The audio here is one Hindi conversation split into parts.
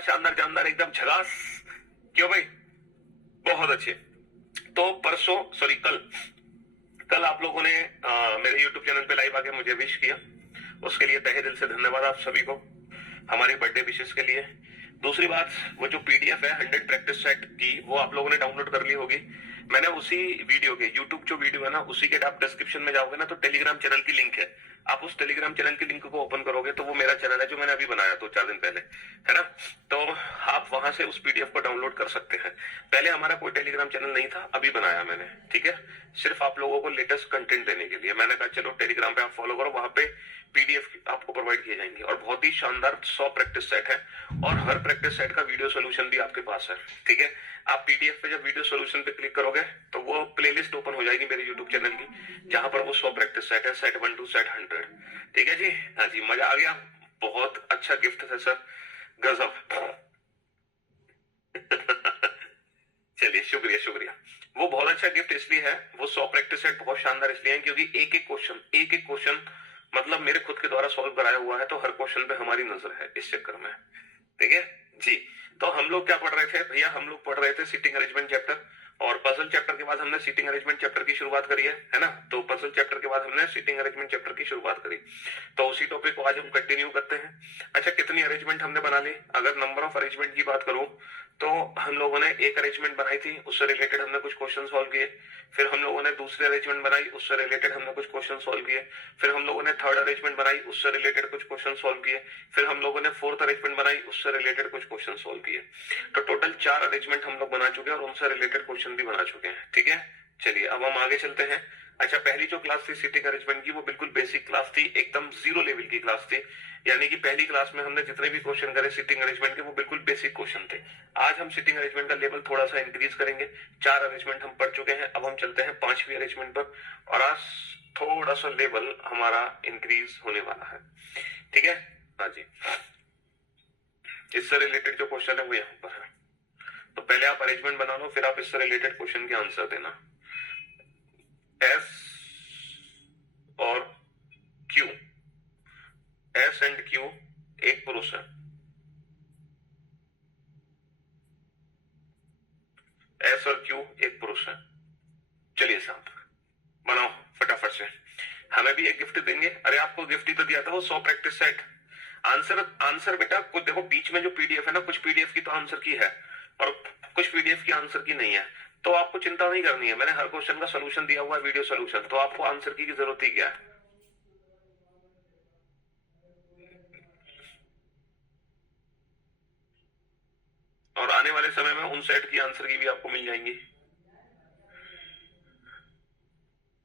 शानदार जानदार एकदम झकास। क्यों भाई, बहुत अच्छे। तो परसों सॉरी कल आप लोगों ने मेरे YouTube चैनल पे लाइव आके मुझे विश किया, उसके लिए तहे दिल से धन्यवाद आप सभी को, हमारे बर्थडे विशेष के लिए। दूसरी बात, वो जो पीडीएफ है 100 प्रैक्टिस सेट की, वो आप लोगों ने डाउनलोड कर ली होगी। मैंने उसी वीडियो के यूट्यूब जो वीडियो है ना, उसी के आप डिस्क्रिप्शन में जाओगे ना तो टेलीग्राम चैनल की लिंक है, आप उस टेलीग्राम चैनल की लिंक को ओपन करोगे तो वो मेरा चैनल है जो मैंने अभी बनाया 2-4 दिन पहले, है ना। तो आप वहां से उस पीडीएफ को डाउनलोड कर सकते हैं। पहले हमारा कोई टेलीग्राम चैनल नहीं था, अभी बनाया मैंने, ठीक है, सिर्फ आप लोगों को लेटेस्ट कंटेंट देने के लिए। मैंने कहा चलो टेलीग्राम पे आप फॉलो करो, वहां पे पीडीएफ आपको प्रोवाइड किए जाएंगे और बहुत ही शानदार 100 प्रैक्टिस सेट है और हर प्रैक्टिस सेट का वीडियो सोल्यूशन भी आपके पास है, ठीक है। आप पीडीएफ पे जब वीडियो सोल्यूशन पे क्लिक करोगे तो वो प्लेलिस्ट ओपन हो जाएगी मेरे यूट्यूब चैनल की, जहां पर वो 100 प्रैक्टिस सेट है, सेट 1 to सेट 100, ठीक है जी। हाँ जी, मजा आ गया, बहुत अच्छा गिफ्ट था सर, गजब। चलिए शुक्रिया शुक्रिया। वो बहुत अच्छा गिफ्ट इसलिए है, वो 100 प्रैक्टिस सेट बहुत शानदार इसलिए है क्योंकि एक एक क्वेश्चन मतलब मेरे खुद के द्वारा सॉल्व कराया हुआ है, तो हर क्वेश्चन पे हमारी नजर है इस चक्कर में, ठीक है जी। तो हम लोग क्या पढ़ रहे थे भैया, हम लोग पढ़ रहे थे सीटिंग अरेंजमेंट चैप्टर, और पजल चैप्टर के बाद हमने सीटिंग अरेंजमेंट चैप्टर की शुरुआत करी है ना। तो पजल चैप्टर के बाद हमने सीटिंग अरेंजमेंट चैप्टर की शुरुआत करी, तो उसी टॉपिक को आज हम कंटिन्यू करते हैं। अच्छा, कितनी अरेंजमेंट हमने बना ली? अगर नंबर ऑफ अरेंजमेंट की बात करूं तो हम लोगों ने एक अरेंजमेंट बनाई थी, उससे रिलेटेड हमने कुछ क्वेश्चन सॉल्व किए। फिर हम लोगों ने दूसरी अरेंजमेंट बनाई, उससे रिलेटेड हमने कुछ क्वेश्चन सॉल्व किए। फिर हम लोगों ने थर्ड अरेंजमेंट बनाई, उससे रिलेटेड कुछ क्वेश्चन सॉल्व किए। फिर हम लोगों ने फोर्थ अरेंजमेंट बनाई, उससे रिलेटेड कुछ क्वेश्चन सॉल्व किए। तो टोटल 4 अरेंजमेंट हम लोग बना चुके हैं और उनसे रिलेटेड क्वेश्चन भी बना चुके हैं, ठीक है। चलिए अब हम आगे चलते हैं। अच्छा, पहली जो क्लास थी सीटिंग अरेंजमेंट की, वो बिल्कुल बेसिक क्लास थी, एकदम 0 लेवल की क्लास थी। यानी कि पहली क्लास में हमने जितने भी क्वेश्चन करे सीटिंग अरेंजमेंट के, वो बिल्कुल बेसिक क्वेश्चन थे। आज हम सीटिंग अरेंजमेंट का लेवल थोड़ा सा इंक्रीज करेंगे। 4 अरेंजमेंट हम पढ़ चुके हैं, अब हम चलते हैं 5वीं अरेंजमेंट पर, और आज थोड़ा सा लेवल हमारा इंक्रीज होने वाला है, ठीक है। हाँ जी, इससे रिलेटेड जो क्वेश्चन है वो यहाँ पर है, तो पहले आप अरेंजमेंट बना लो, फिर आप इससे रिलेटेड क्वेश्चन के आंसर देना। एस और क्यू, एस एंड क्यू एक पुरुष है, एस और क्यू एक पुरुष है। चलिए साहब बनाओ फटाफट से, हमें भी एक गिफ्ट देंगे। अरे आपको गिफ्ट ही तो दिया था वो 100 प्रैक्टिस सेट। आंसर बेटा कुछ देखो, बीच में जो पीडीएफ है ना, कुछ पीडीएफ की तो आंसर की है और कुछ पीडीएफ की आंसर की नहीं है, तो आपको चिंता नहीं करनी है। मैंने हर क्वेश्चन का सोल्यूशन दिया हुआ है, वीडियो सोल्यूशन, तो आपको आंसर की जरूरत ही क्या है। और आने वाले समय में उन सेट की आंसर की भी आपको मिल जाएंगी,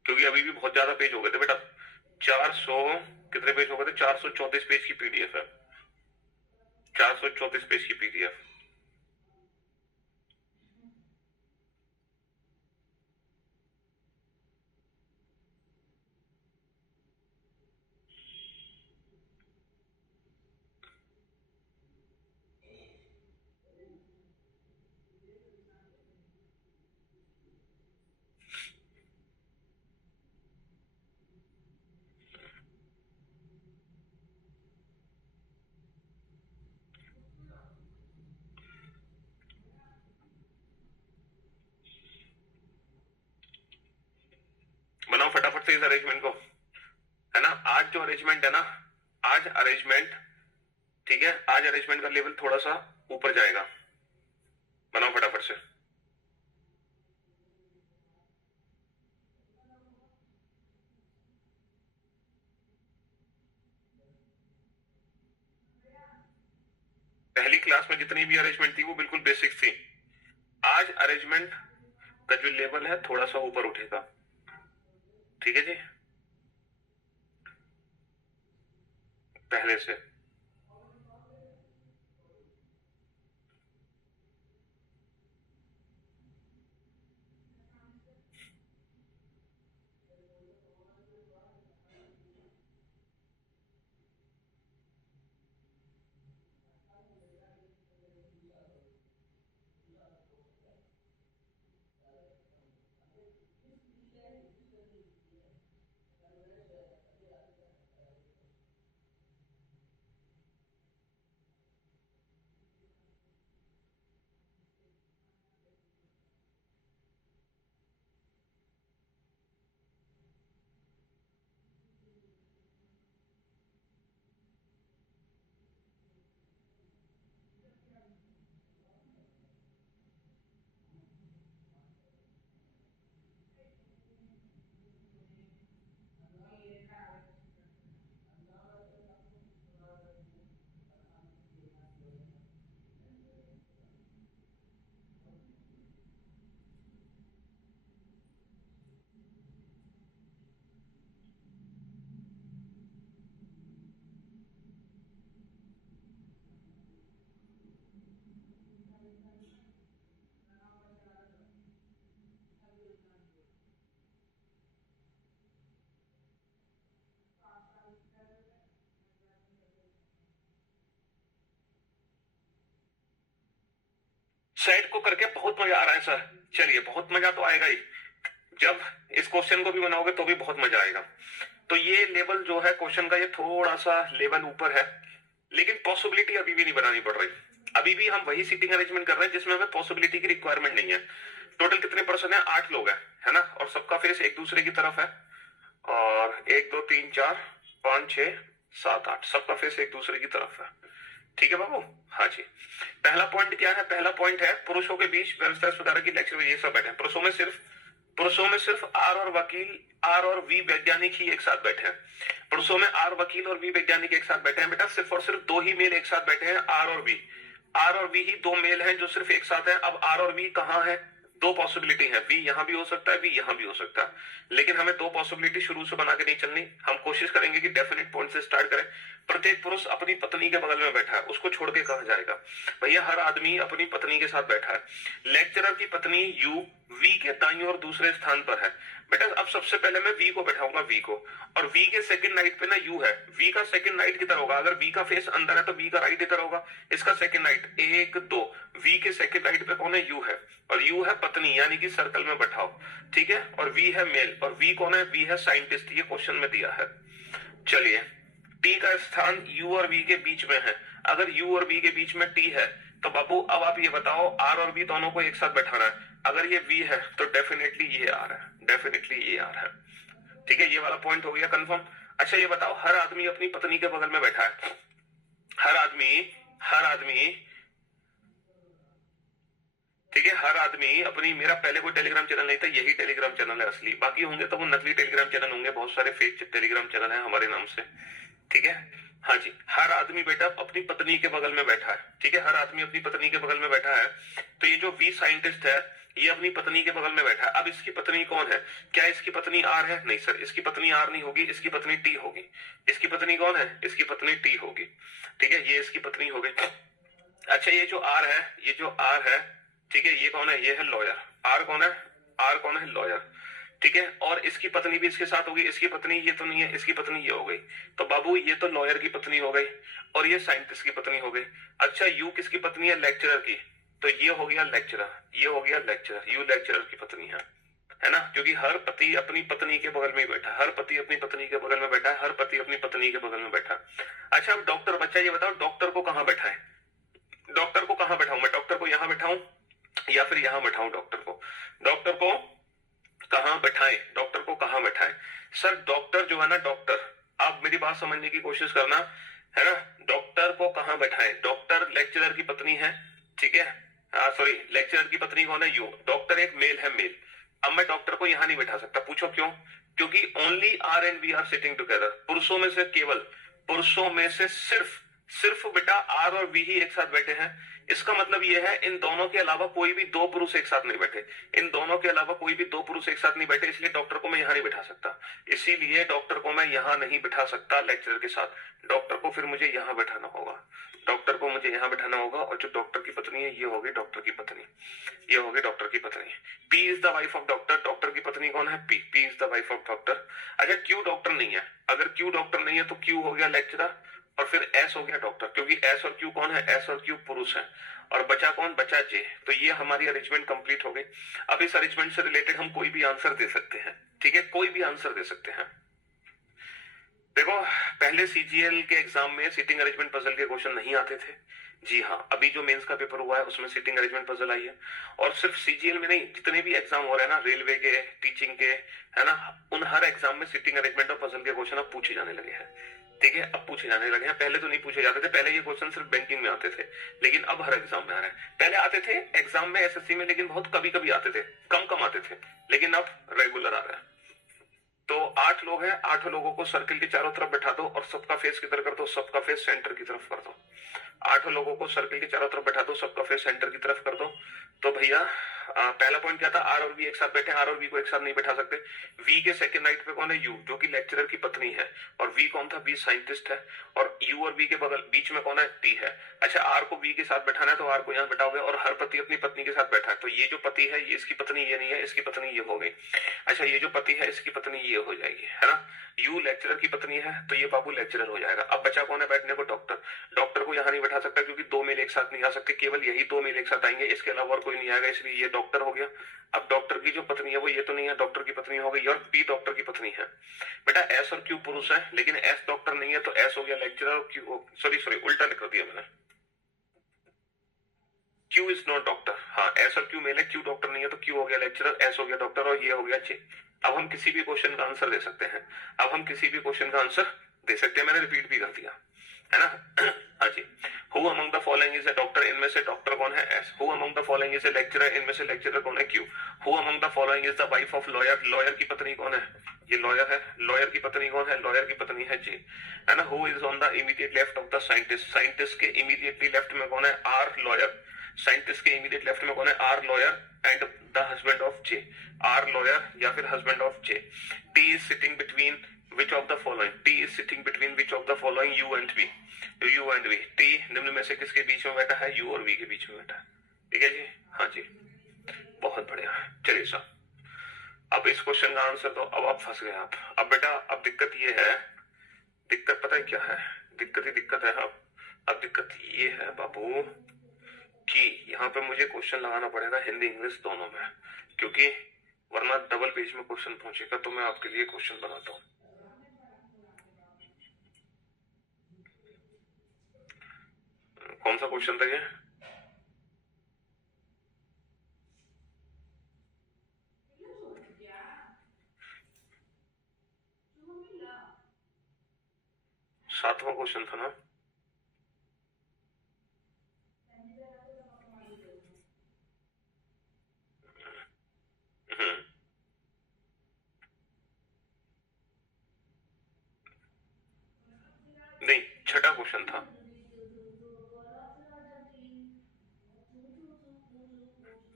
क्योंकि अभी भी बहुत ज्यादा पेज हो गए थे बेटा। 400 कितने पेज हो गए थे? 434 पेज की पीडीएफ है, 434 पेज की पीडीएफ। बनाओ फटाफट से इस अरेंजमेंट को, है ना। आज जो अरेंजमेंट है ना, आज अरेंजमेंट, ठीक है, आज अरेंजमेंट का लेवल थोड़ा सा ऊपर जाएगा। बनाओ फटाफट से। पहली क्लास में जितनी भी अरेंजमेंट थी वो बिल्कुल बेसिक थी, आज अरेंजमेंट का जो लेवल है थोड़ा सा ऊपर उठेगा, ठीक है जी, पहले से। सेट को करके बहुत मजा आ रहा है सर। चलिए, बहुत मजा तो आएगा ही, जब इस क्वेश्चन को भी बनाओगे तो भी बहुत मजा आएगा। तो ये लेवल जो है क्वेश्चन का, ये थोड़ा सा लेवल ऊपर है, लेकिन पॉसिबिलिटी अभी भी नहीं बनानी पड़ रही। अभी भी हम वही सीटिंग अरेंजमेंट कर रहे हैं जिसमें हमें पॉसिबिलिटी की रिक्वायरमेंट नहीं है। टोटल कितने पर्सन है? 8 लोग है ना, और सबका फेस एक दूसरे की तरफ है, और 1 2 3 4 5 6 7 8 सबका फेस एक दूसरे की तरफ है। ठीक है बाबू? हाँ जी। पहला पॉइंट क्या है? पहला पॉइंट है पुरुषों के बीच व्यवस्था सुधार की लेक्चर में ये सब बैठे हैं। पुरुषों में सिर्फ आर और वकील, आर और वी वैज्ञानिक ही एक साथ बैठे हैं। पुरुषों में आर वकील और वी वैज्ञानिक एक साथ बैठे हैं बेटा। सिर्फ और सिर्फ 2 ही मेल एक साथ बैठे हैं, आर और वी। आर और वी ही 2 मेल हैं जो सिर्फ एक साथ हैं। अब आर और वी कहाँ है? 2 पॉसिबिलिटी है, वी यहां भी हो सकता है, वी यहां भी हो सकता है, लेकिन हमें 2 पॉसिबिलिटी शुरू से बना के नहीं चलनी। हम कोशिश करेंगे कि डेफिनेट पॉइंट से स्टार्ट करें। प्रत्येक पुरुष अपनी पत्नी के बगल में बैठा है, उसको छोड़ के कहा जाएगा? भैया हर आदमी अपनी पत्नी के साथ बैठा है। लेक्चरर की पत्नी यू वी के दाईं और दूसरे स्थान पर है बेटा। अब सबसे पहले मैं वी को बैठाऊंगा, वी को, और वी के सेकंड नाइट पे ना यू है। वी का सेकंड नाइट किधर होगा? अगर वी का फेस अंदर है तो वी का राइट इधर होगा। इसका सेकंड नाइट 1 2, वी के सेकंड नाइट पे कौन है? यू है, और यू है पत्नी, यानी कि सर्कल में बैठाओ। ठीक है, और वी है मेल, और वी कौन है? वी है साइंटिस्ट, ये क्वेश्चन में दिया है। चलिए, टी का स्थान यू और वी के बीच में है। अगर यू और वी के बीच में टी है तो बाबू अब आप ये बताओ, आर और वी दोनों को एक साथ बैठाना है। अगर ये वी है तो डेफिनेटली ये आर है, डेफिनेटली ये आर है। ठीक है, ये वाला पॉइंट हो गया कंफर्म। अच्छा ये बताओ, हर आदमी अपनी पत्नी के बगल में बैठा है। हर आदमी ठीक है, हर आदमी अपनी, मेरा पहले कोई टेलीग्राम चैनल नहीं था, यही टेलीग्राम चैनल है असली। बाकी होंगे तो वो नकली टेलीग्राम चैनल होंगे, बहुत सारे फेक टेलीग्राम चैनल है हमारे नाम से। ठीक है, हाँ जी। हर आदमी बेटा अपनी पत्नी के बगल में बैठा है। ठीक है, हर आदमी अपनी पत्नी के बगल में बैठा है। तो ये जो वी साइंटिस्ट है, ये अपनी पत्नी के बगल में बैठा है। अब इसकी पत्नी कौन है? क्या इसकी पत्नी आर है? नहीं सर, इसकी पत्नी आर नहीं होगी, इसकी पत्नी टी होगी। इसकी पत्नी कौन है? इसकी पत्नी टी होगी। ठीक है, ये इसकी पत्नी हो गई। अच्छा ये जो आर है, ठीक है, ये कौन है? ये है लॉयर। आर कौन है? आर कौन है? लॉयर। ठीक है, और इसकी पत्नी भी इसके साथ होगी। इसकी पत्नी ये तो नहीं है, इसकी पत्नी ये हो गई। तो बाबू ये तो लॉयर की पत्नी हो गई, और ये साइंटिस्ट की पत्नी हो गई। अच्छा यू किसकी पत्नी है? लेक्चरर की। तो ये हो गया लेक्चरर, ये हो गया लेक्चरर, यू लेक्चरर की पत्नी है ना, क्योंकि हर पति अपनी पत्नी के बगल में बैठा है, हर पति अपनी पत्नी के बगल में बैठा है, हर पति अपनी पत्नी के बगल में बैठा है। अच्छा अब डॉक्टर, बच्चा ये बताओ डॉक्टर को कहां बैठा है? डॉक्टर को कहां बैठाऊं मैं? डॉक्टर को यहां बैठाऊं या फिर यहां बैठाऊं? डॉक्टर को कहां बैठाएं? डॉक्टर को कहां बैठाएं? सर डॉक्टर जो है ना, डॉक्टर, आप मेरी बात समझने की कोशिश करना, है ना। डॉक्टर को कहां बैठाएं? डॉक्टर लेक्चरर की पत्नी है, ठीक है, सॉरी, लेक्चरर की पत्नी कौन है? यू। डॉक्टर एक मेल है, मेल। अब मैं डॉक्टर को यहां नहीं बैठा सकता, पूछो क्यों? क्योंकि only R and V are sitting together. पुरुषों में से केवल, पुरुषों में से सिर्फ बेटा आर और वी ही एक साथ बैठे हैं। इसका मतलब यह है इन दोनों के अलावा कोई भी 2 पुरुष एक साथ नहीं बैठे, इन दोनों के अलावा कोई भी 2 पुरुष एक साथ नहीं बैठे, इसलिए डॉक्टर को मैं यहां नहीं बैठा सकता। इसीलिए डॉक्टर को मैं यहां नहीं बैठा सकता लेक्चरर के साथ। डॉक्टर को फिर मुझे यहां बैठाना होगा, डॉक्टर को मुझे यहां बैठाना होगा। और जो डॉक्टर की पत्नी है ये होगी डॉक्टर की पत्नी, ये होगी डॉक्टर की पत्नी। P is the wife of doctor. Doctor की पत्नी कौन है? P. P is the wife of doctor. अच्छा क्यू डॉक्टर नहीं है, अगर क्यू डॉक्टर नहीं है तो क्यू हो गया लेक्चरर, और फिर एस हो गया डॉक्टर, क्योंकि एस और क्यू कौन है? एस और क्यू पुरुष है, और बचा कौन? बचा जे। तो ये हमारी अरेंजमेंट कंप्लीट हो गई। अब इस अरेंजमेंट से रिलेटेड हम कोई भी आंसर दे सकते हैं, ठीक है, कोई भी आंसर दे सकते हैं। देखो पहले सीजीएल के एग्जाम में सिटिंग अरेंजमेंट पजल के क्वेश्चन नहीं आते थे। जी हाँ, अभी जो मेंस का पेपर हुआ है उसमें सिटिंग अरेंजमेंट पजल आई है। और सिर्फ सीजीएल में नहीं, जितने भी एग्जाम हो रहे हैं ना, रेलवे के, टीचिंग के, है ना, उन हर एग्जाम में सिटिंग अरेंजमेंट और पजल के क्वेश्चन अब पूछे जाने लगे हैं। ठीक है, अब पूछे जाने लगे हैं, पहले तो नहीं पूछे जाते थे। पहले ये क्वेश्चन सिर्फ बैंकिंग में आते थे, लेकिन अब हर एग्जाम में आ रहे हैं। पहले आते थे एग्जाम में एसएससी में, लेकिन बहुत कभी कभी आते थे, कम आते थे, लेकिन अब रेगुलर आ रहा है। तो 8 लोग हैं, 8 लोगों को सर्किल के चारों तरफ बैठा दो और सबका फेस किधर कर दो? सबका फेस सेंटर की तरफ कर दो। 8 लोगों को सर्किल के चारों तरफ बैठा दो, सबका फेस सेंटर की तरफ कर दो। तो भैया पहला पॉइंट क्या था? आर और वी एक साथ बैठे, आर और वी को एक साथ नहीं बैठा सकते। वी के सेकंड नाइट पे कौन है? यू, जो कि लेक्चरर की पत्नी है, और वी कौन था? वी साइंटिस्ट है, और यू और वी के बगल बीच में कौन है? टी है। अच्छा आर को वी के साथ बैठाना है तो आर को यहाँ बैठाओगे, और हर पति अपनी पत्नी के साथ बैठा है, तो ये जो पति है ये इसकी पत्नी ये नहीं है, इसकी पत्नी ये हो गई। अच्छा ये जो पति है इसकी पत्नी ये हो जाएगी, है ना। यू लेक्चरर की पत्नी है तो ये बाबू लेक्चरर हो जाएगा। अब बचा कौन है बैठने को? डॉक्टर। डॉक्टर को यहाँ नहीं बैठा बैठा सकता क्योंकि 2 मेल एक साथ नहीं आ सकते, केवल यही 2 मेल एक साथ आएंगे, इसके अलावा और कोई नहीं आएगा, इसलिए ये डॉक्टर हो गया। अब डॉक्टर की जो पत्नी है वो ये तो नहीं है, डॉक्टर की पत्नी हो गई, और पी डॉक्टर की पत्नी है। बेटा एस और क्यू पुरुष है, लेकिन एस डॉक्टर नहीं है, तो एस हो गया लेक्चरर, क्यू सॉरी उल्टा लिख दिया मैंने, क्यू इज नॉट डॉक्टर। हाँ, एस और क्यू मेल है, क्यू डॉक्टर नहीं है, तो क्यू हो गया लेक्चरर, एस हो गया डॉक्टर, और ये हो गया चे। अब हम किसी भी क्वेश्चन का आंसर दे सकते हैं, अब हम किसी भी क्वेश्चन का आंसर दे सकते हैं, मैंने रिपीट भी कर दिया है ना। हाँ जी, who among the following is a doctor, इनमें से डॉक्टर कौन है, S. Who among the following is a lecturer, इनमें से लेक्चरर कौन है, Q. Who among the following is the wife of lawyer, lawyer की पत्नी कौन है, ये लॉयर है, लॉयर की पत्नी कौन है, लॉयर की पत्नी है जे, है ना। Who is on the immediate left of the scientist, scientist के इमीडिएटली लेफ्ट में कौन है, आर लॉयर, साइंटिस्ट के इमीडिएट लेफ्ट में कौन है, R lawyer and the husband of J, R lawyer या फिर husband of J. T is sitting between which of the following, T is sitting between which of the following, U and V, U and V. T निम्न में से किसके बीच में बैठा है, यू और वी के बीच में बैठा है, ठीक है जी। हाँ जी, बहुत बढ़िया। चलिए साहब, अब इस क्वेश्चन का आंसर दो। अब आप फंस गए आप। अब बेटा अब दिक्कत ये है, दिक्कत पता है क्या है, दिक्कत ही दिक्कत है। अब दिक्कत ये है बाबू कि यहाँ पे मुझे क्वेश्चन लगाना पड़ेगा हिंदी इंग्लिश दोनों में, क्योंकि वरना डबल पेज में क्वेश्चन पहुंचेगा। तो मैं आपके लिए क्वेश्चन बनाता हूँ। कौन सा क्वेश्चन था ये, सातवां क्वेश्चन था ना। नहीं, छठा क्वेश्चन था।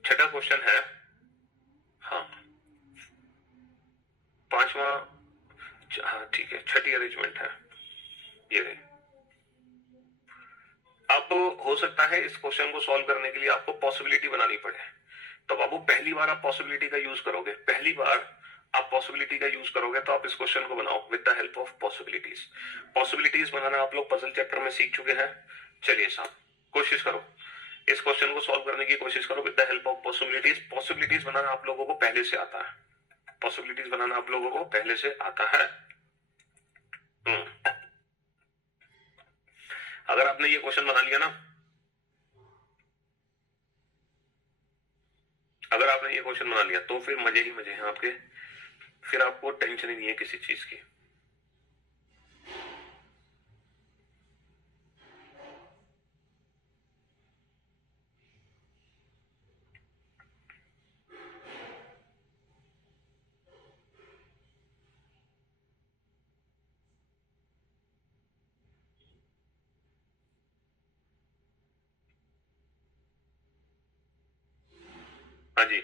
छठा क्वेश्चन है, हाँ पांचवा, हाँ ठीक है, छठी अरेंजमेंट है ये रही। अब हो सकता है इस क्वेश्चन को सॉल्व करने के लिए आपको पॉसिबिलिटी बनानी पड़े। तो बाबू पहली बार आप पॉसिबिलिटी का यूज करोगे, पहली बार आप पॉसिबिलिटी का यूज करोगे, तो आप इस क्वेश्चन को बनाओ with the help of possibilities. Possibilities बनाना आप लोग पजल चैप्टर में सीख चुके हैं। चलिए साहब, कोशिश करो, इस क्वेश्चन को सॉल्व करने की कोशिश करो with the help of possibilities. Possibilities बनाना आप लोगों को पहले से आता है, पॉसिबिलिटीज बनाना आप लोगों को पहले से आता है। अगर आपने ये क्वेश्चन बना लिया ना, अगर आपने ये क्वेश्चन बना लिया तो फिर मजे ही मजे हैं आपके, फिर आपको टेंशन ही नहीं है किसी चीज की। हाँ जी,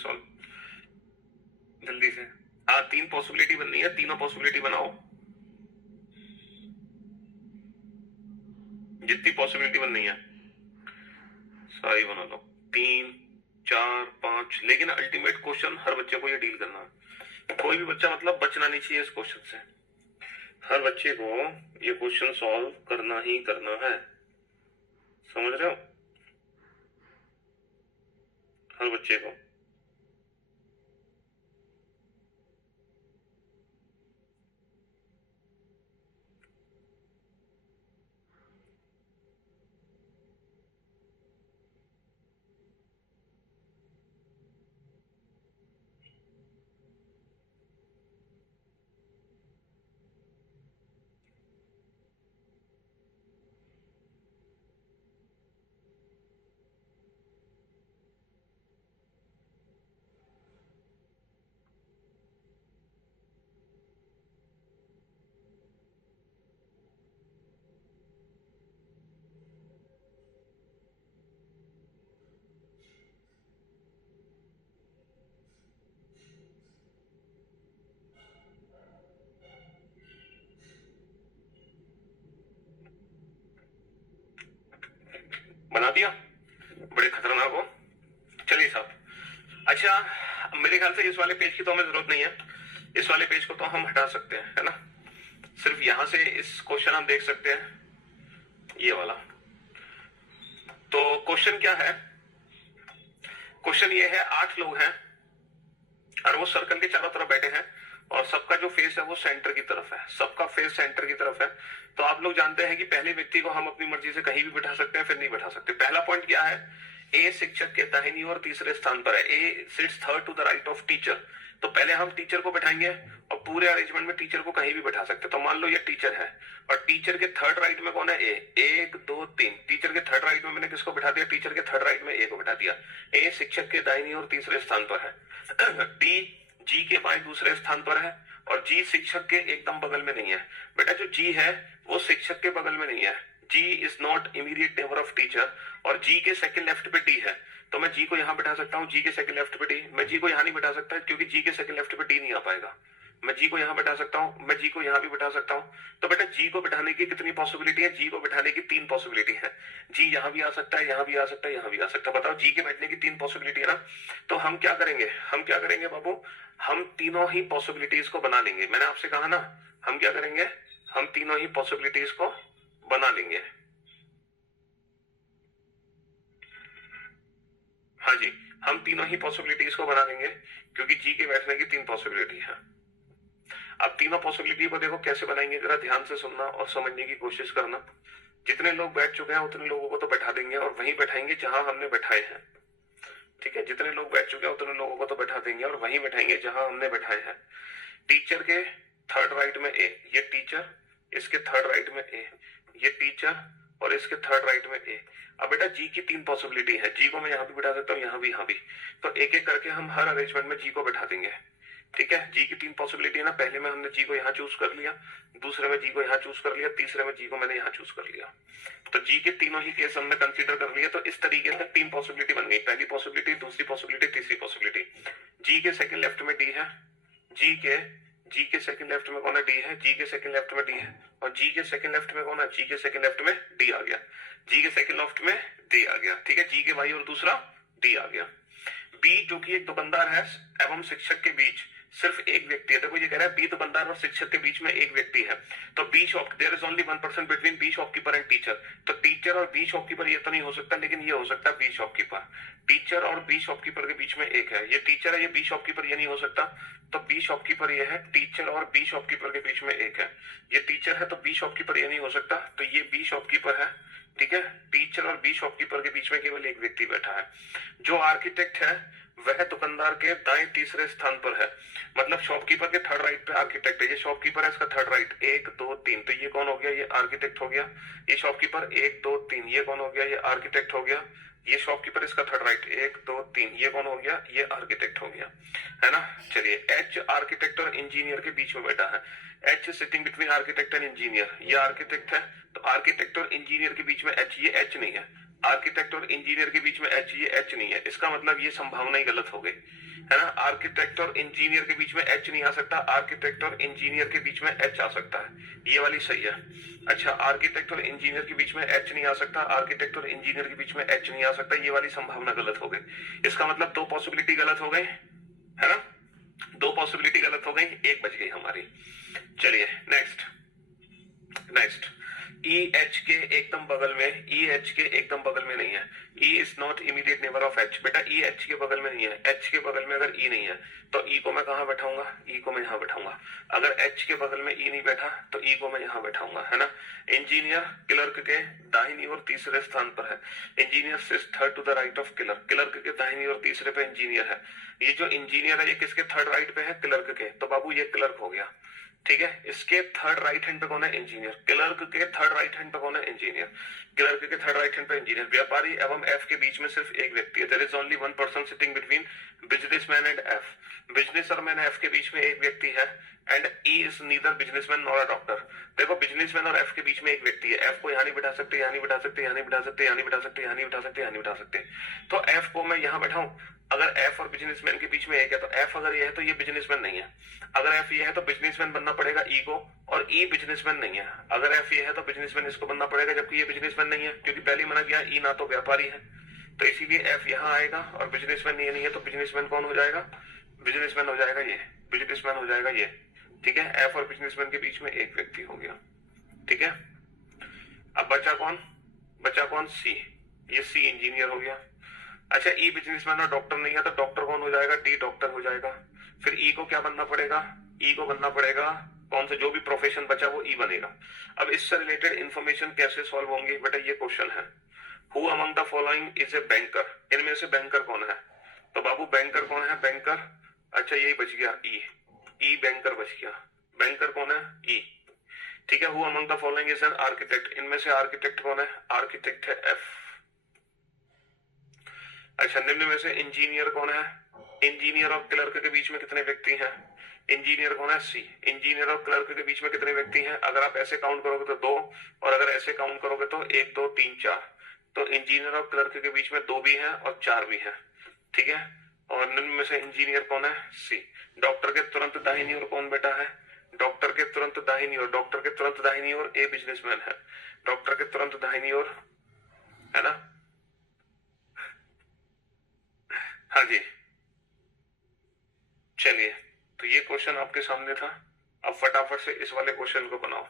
सॉल्व जल्दी से। हाँ 3 पॉसिबिलिटी बननी है, तीनों पॉसिबिलिटी बनाओ, जितनी पॉसिबिलिटी बननी है सारी बना लो, 3 4 5। लेकिन अल्टीमेट क्वेश्चन हर बच्चे को ये डील करना है, कोई भी बच्चा मतलब बचना नहीं चाहिए इस क्वेश्चन से। हर बच्चे को ये क्वेश्चन सॉल्व करना ही करना है, समझ रहे हो? हर बच्चे को। बना दिया, बड़े खतरनाक हो। चलिए साहब, अच्छा मेरे ख्याल से इस वाले पेज की तो हमें जरूरत नहीं है, इस वाले पेज को तो हम हटा सकते हैं, है ना। सिर्फ यहां से इस क्वेश्चन हम देख सकते हैं, ये वाला। तो क्वेश्चन क्या है? क्वेश्चन ये है 8 लोग हैं और वो सर्कल के चारों तरफ बैठे हैं और सबका जो फेस है वो सेंटर की तरफ है, सबका फेस सेंटर की तरफ है। तो आप लोग जानते हैं कि पहले व्यक्ति को हम अपनी मर्जी से कहीं भी बिठा सकते हैं, फिर नहीं बिठा सकते। पहला पॉइंट क्या है? ए शिक्षक के दाहिनी और तीसरे स्थान पर है, A sits third to the right of teacher. तो पहले हम टीचर को बिठाएंगे और पूरे अरेंजमेंट में टीचर को कहीं भी बिठा सकते हैं। तो मान लो ये टीचर है और टीचर के थर्ड राइट में कौन है? ए। 1 2 3, टीचर के थर्ड राइट में मैंने किसको बिठा दिया? टीचर के थर्ड राइट में ए को बिठा दिया। ए शिक्षक के दाहिनी और तीसरे स्थान पर है। डी जी के बाएं दूसरे स्थान पर है और जी शिक्षक के एकदम बगल में नहीं है। बेटा जो जी है वो शिक्षक के बगल में नहीं है, G is not immediate neighbour of teacher. और जी के सेकंड लेफ्ट पे डी है, तो मैं जी को यहां बिठा सकता हूं, जी के सेकंड लेफ्ट पे डी। मैं जी को यहां नहीं बिठा सकता क्योंकि जी के सेकंड लेफ्ट पे डी नहीं आ पाएगा। मैं जी को यहां बिठा सकता हूं, मैं जी को यहां भी बिठा सकता हूं। तो बेटा जी को बिठाने की कितनी पॉसिबिलिटी है? जी को बिठाने की 3 पॉसिबिलिटी है। जी यहां भी आ सकता है, यहां भी आ सकता है, यहां भी आ सकता है। बताओ, जी के बैठने की 3 पॉसिबिलिटी है ना। तो हम क्या करेंगे? हम क्या करेंगे बाबू? हम तीनों ही पॉसिबिलिटीज को बना लेंगे। मैंने आपसे कहा ना, हम क्या करेंगे? हम तीनों ही पॉसिबिलिटीज को बना लेंगे। हाँ जी, हम तीनों ही पॉसिबिलिटीज को बना लेंगे क्योंकि जी के बैठने की 3 पॉसिबिलिटी है। अब तीनों पॉसिबिलिटी को देखो कैसे बनाएंगे, जरा ध्यान से सुनना और समझने की कोशिश करना। जितने लोग बैठ चुके हैं उतने लोगों को तो बैठा देंगे और वहीं बैठाएंगे जहां हमने बैठाए हैं। ठीक है, जितने लोग बैठ चुके हैं उतने लोगों को तो बैठा देंगे और वहीं बैठाएंगे जहां हमने बैठाए हैं। टीचर के थर्ड राइट में ए, ये टीचर, इसके थर्ड राइट में ए, ये टीचर और इसके थर्ड राइट में ए। अब बेटा जी की 3 पॉसिबिलिटी है, जी को मैं यहाँ भी बिठा सकता हूँ, यहाँ भी, यहाँ भी। तो एक एक करके हम हर अरेंजमेंट में जी को बैठा देंगे। ठीक है, जी की 3 पॉसिबिलिटी है ना। पहले में हमने जी को यहाँ चूज कर लिया, दूसरे में जी को यहाँ चूज कर लिया, तीसरे में जी को मैंने यहाँ चूज कर लिया। तो जी के तीनों ही केस हमने कंसीडर कर लिया। तो इस तरीके से 3 पॉसिबिलिटी बन गई, पहली पॉसिबिलिटी, दूसरी पॉसिबिलिटी, तीसरी पॉसिबिलिटी। जी के सेकंड लेफ्ट में डी है, जी के सेकंड लेफ्ट में कौन है? डी है। जी के सेकंड लेफ्ट में डी है और जी के सेकंड लेफ्ट में कौन है? जी के सेकंड लेफ्ट में डी आ गया, जी के सेकंड लेफ्ट में डी आ गया। ठीक है, जी के भाई और दूसरा डी आ गया। बी जो कि एक दुकानदार है एवं शिक्षक के बीच सिर्फ एक व्यक्ति है। देखो ये कह रहा है बी दुकानदार और शिक्षक के बीच में एक व्यक्ति है। तो B shop, there is only 1% between B shopkeeper and teacher. तो टीचर और बी शॉपकीपर ये तो नहीं हो सकता, लेकिन ये हो सकता है बी शॉपकीपर। टीचर और बी शॉपकीपर के बीच में एक है, ये टीचर है, ये बी शॉपकीपर, ये नहीं हो सकता। तो बी शॉपकीपर ये है, टीचर और बी शॉपकीपर के बीच में एक है, ये टीचर है, तो बी शॉपकीपर ये नहीं हो सकता। तो ये बी शॉपकीपर है। ठीक है, टीचर और बी शॉपकीपर के बीच में केवल एक व्यक्ति बैठा है। जो आर्किटेक्ट है वह दुकानदार के दाएं तीसरे स्थान पर है। मतलब शॉपकीपर के थर्ड राइट पे आर्किटेक्ट है, ये शॉपकीपर है, इसका थर्ड राइट 1 2 3। तो ये कौन हो गया? ये आर्किटेक्ट हो गया। ये शॉपकीपर 1 2 3, ये कौन हो गया? ये आर्किटेक्ट हो गया। ये शॉपकीपर, इसका थर्ड राइट 1 2 3, ये कौन हो गया? ये आर्किटेक्ट हो गया, है ना। चलिए, एच आर्किटेक्ट और इंजीनियर के बीच में बैठा है। H sitting between architect and engineer, ये आर्किटेक्ट है। तो आर्किटेक्ट और इंजीनियर के बीच में एच, ये एच नहीं है। आर्किटेक्ट और इंजीनियर के बीच में एच, ये एच नहीं है। इसका मतलब ये संभावना ही गलत हो गई। है ना। आर्किटेक्ट और इंजीनियर के बीच में एच नहीं आ सकता, आर्किटेक्ट और इंजीनियर के बीच में एच आ सकता है, ये वाली सही है। अच्छा, आर्किटेक्ट और इंजीनियर के बीच में एच नहीं आ सकता, आर्किटेक्ट और इंजीनियर के बीच में एच नहीं आ सकता, ये वाली संभावना गलत हो गई। इसका मतलब दो पॉसिबिलिटी गलत हो गई, है ना, दो पॉसिबिलिटी गलत हो गई, एक बच गई हमारी। चलिए नेक्स्ट, नेक्स्ट ई एच के एकदम बगल में, ई एच के एकदम बगल में नहीं है, E is not immediate neighbour of H. बेटा ई एच के बगल में नहीं है, एच के बगल में अगर ई नहीं है तो ई को मैं कहां बैठाऊंगा, ई को मैं यहां बैठाऊंगा। अगर एच के बगल में ई नहीं बैठा तो ई को मैं यहां बैठाऊंगा, है ना। इंजीनियर क्लर्क के दाहिनी और तीसरे स्थान पर है, engineer sits third to the right of clerk, clerk के दाहिनी और तीसरे पे इंजीनियर है। ये जो इंजीनियर है ये किसके थर्ड राइट पे है, क्लर्क के, तो बाबू ये क्लर्क हो गया, ठीक है। इसके थर्ड राइट हैंड पे कौन है, इंजीनियर। क्लर्क के थर्ड राइट हैंड पे कौन है, इंजीनियर। क्लर्क के थर्ड राइट हैंड पे इंजीनियर। व्यापारी एवं एफ के बीच में सिर्फ एक व्यक्ति है, there is only one person sitting between businessman and F. Businessman F के बीच में एक व्यक्ति है, and E is neither businessman nor a doctor. देखो बिजनेसमैन और एफ के बीच में एक व्यक्ति है, एफ को यहाँ नहीं बिठा सकते, यहाँ नहीं बिठा सकते, यहाँ नहीं बिठा सकते, यहाँ नहीं बिठा सकते, यहाँ नहीं बिठा सकते, यहाँ नहीं बिठा सकते, तो एफ को मैं यहाँ बैठाऊं। अगर एफ और बिजनेसमैन के बीच में एक है तो एफ अगर ये है तो ये बिजनेसमैन नहीं है, अगर एफ ये है तो बिजनेसमैन बनना पड़ेगा ई को, और ई बिजनेसमैन नहीं है। अगर एफ ये है तो बिजनेसमैन इसको बनना पड़ेगा, जबकि ये बिजनेसमैन नहीं है, क्योंकि पहले मना किया ई ना तो व्यापारी है, तो इसीलिए एफ यहाँ आएगा, और बिजनेसमैन ये नहीं है तो बिजनेसमैन कौन हो जाएगा, बिजनेसमैन हो जाएगा ये, बिजनेसमैन हो जाएगा ये, ठीक है। एफ और बिजनेसमैन के बीच में एक व्यक्ति हो गया, ठीक है। अब बचा कौन, बचा कौन, सी, ये सी इंजीनियर हो गया। अच्छा, ई बिजनेसमैन और डॉक्टर नहीं है तो डॉक्टर कौन हो जाएगा, डी डॉक्टर हो जाएगा। फिर ई को क्या बनना पड़ेगा, ई को बनना पड़ेगा कौन सा, जो भी प्रोफेशन बचा वो ई बनेगा। अब इससे रिलेटेड इंफॉर्मेशन कैसे सॉल्व होंगी, बेटा ये क्वेश्चन है, who among the following is a banker, इनमें से बैंकर कौन है, तो बाबू बैंकर कौन है, बैंकर, अच्छा यही बच गया ई, ई बैंकर बच गया, बैंकर कौन है, ई, ठीक है। Who among the following is an architect, इनमें से आर्किटेक्ट कौन है, आर्किटेक्ट है एफ। अच्छा, निम्न में से इंजीनियर कौन है, इंजीनियर और क्लर्क के बीच में कितने व्यक्ति हैं, इंजीनियर कौन है, सी। इंजीनियर और क्लर्क के बीच में कितने व्यक्ति हैं, अगर आप ऐसे काउंट करोगे तो दो, और अगर ऐसे काउंट करोगे तो एक दो तीन चार, तो इंजीनियर और क्लर्क के बीच में दो भी हैं और चार भी हैं, ठीक है। और निम्न में से इंजीनियर कौन है, सी। डॉक्टर के तुरंत दाहिनी ओर कौन बैठा है, डॉक्टर के तुरंत दाहिनी ओर, डॉक्टर के तुरंत दाहिनी ओर ए बिजनेसमैन है, डॉक्टर के तुरंत दाहिनी ओर, है ना, हाँ जी। चलिए, तो ये क्वेश्चन आपके सामने था। अब फटाफट से इस वाले क्वेश्चन को बनाओ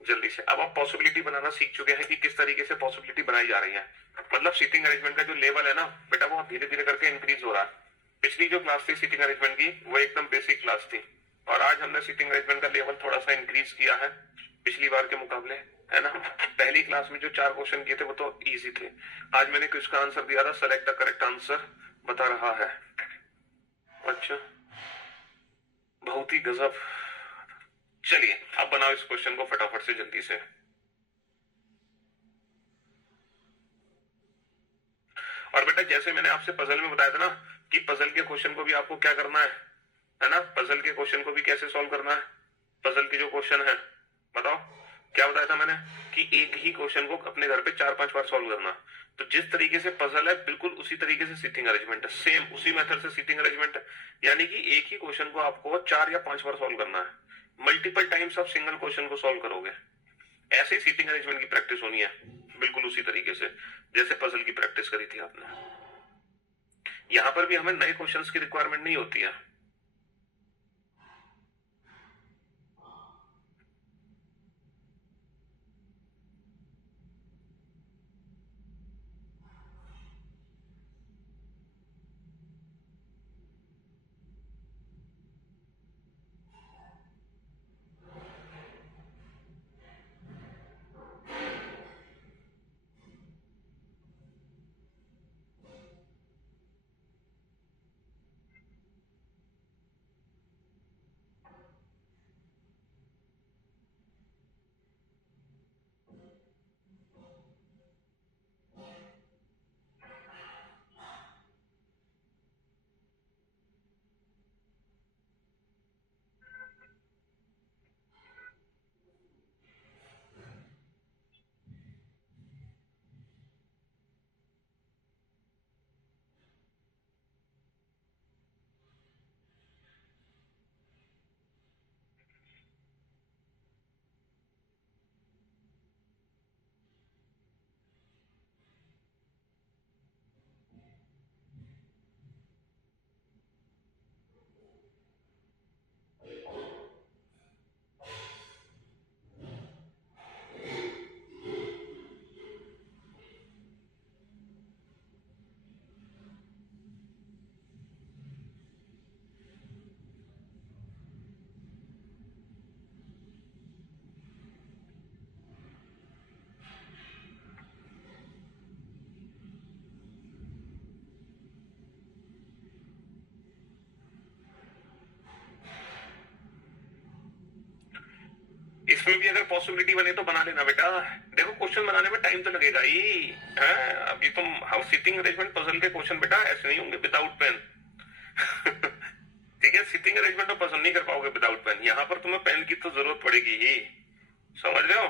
जल्दी से। अब आप पॉसिबिलिटी बनाना सीख चुके हैं कि किस तरीके से पॉसिबिलिटी बनाई जा रही है, मतलब सीटिंग अरेंजमेंट का जो लेवल है ना बेटा वो धीरे धीरे करके इंक्रीज हो रहा है। पिछली जो क्लास थी सीटिंग अरेंजमेंट की वो एकदम बेसिक क्लास थी, और आज हमने सीटिंग अरेंजमेंट का लेवल थोड़ा सा इंक्रीज किया है पिछली बार के मुकाबले, है ना। पहली क्लास में जो 4 क्वेश्चन किए थे वो तो इजी थे, आज मैंने किसका आंसर दिया था, सेलेक्ट द करेक्ट आंसर बता रहा है। अच्छा, बहुत ही गजब। चलिए अब बनाओ इस क्वेश्चन को फटाफट से जल्दी से। और बेटा जैसे मैंने आपसे पजल में बताया था ना कि पजल के क्वेश्चन को भी आपको क्या करना है ना, पजल के क्वेश्चन को भी कैसे सॉल्व करना है। पजल के जो क्वेश्चन है बताओ क्या बताया था मैंने कि एक ही क्वेश्चन को अपने घर पे 4-5 बार सॉल्व करना। तो जिस तरीके से पजल है बिल्कुल उसी तरीके से सीटिंग अरेंजमेंट है, सेम उसी मेथड से सीटिंग अरेंजमेंट है, यानी कि एक ही क्वेश्चन को आपको 4 या 5 बार सॉल्व करना है। मल्टीपल टाइम्स आप सिंगल क्वेश्चन को सॉल्व करोगे, ऐसे ही सीटिंग अरेंजमेंट की प्रैक्टिस होनी है, बिल्कुल उसी तरीके से जैसे पजल की प्रैक्टिस करी थी आपने। यहां पर भी हमें नए क्वेश्चंस की रिक्वायरमेंट नहीं होती है। इसमें भी अगर पॉसिबिलिटी बने तो बना लेना बेटा। देखो क्वेश्चन बनाने में टाइम तो लगेगा ही है। अभी तुम हाउस सिटिंग अरेंजमेंट पजल के क्वेश्चन बेटा ऐसे नहीं होंगे विदाउट पेन। ठीक है, सिटिंग अरेंजमेंट तो पसंद नहीं कर पाओगे विदाउट पेन। यहाँ पर तुम्हें पेन की तो जरूरत पड़ेगी ही, समझ रहे हो।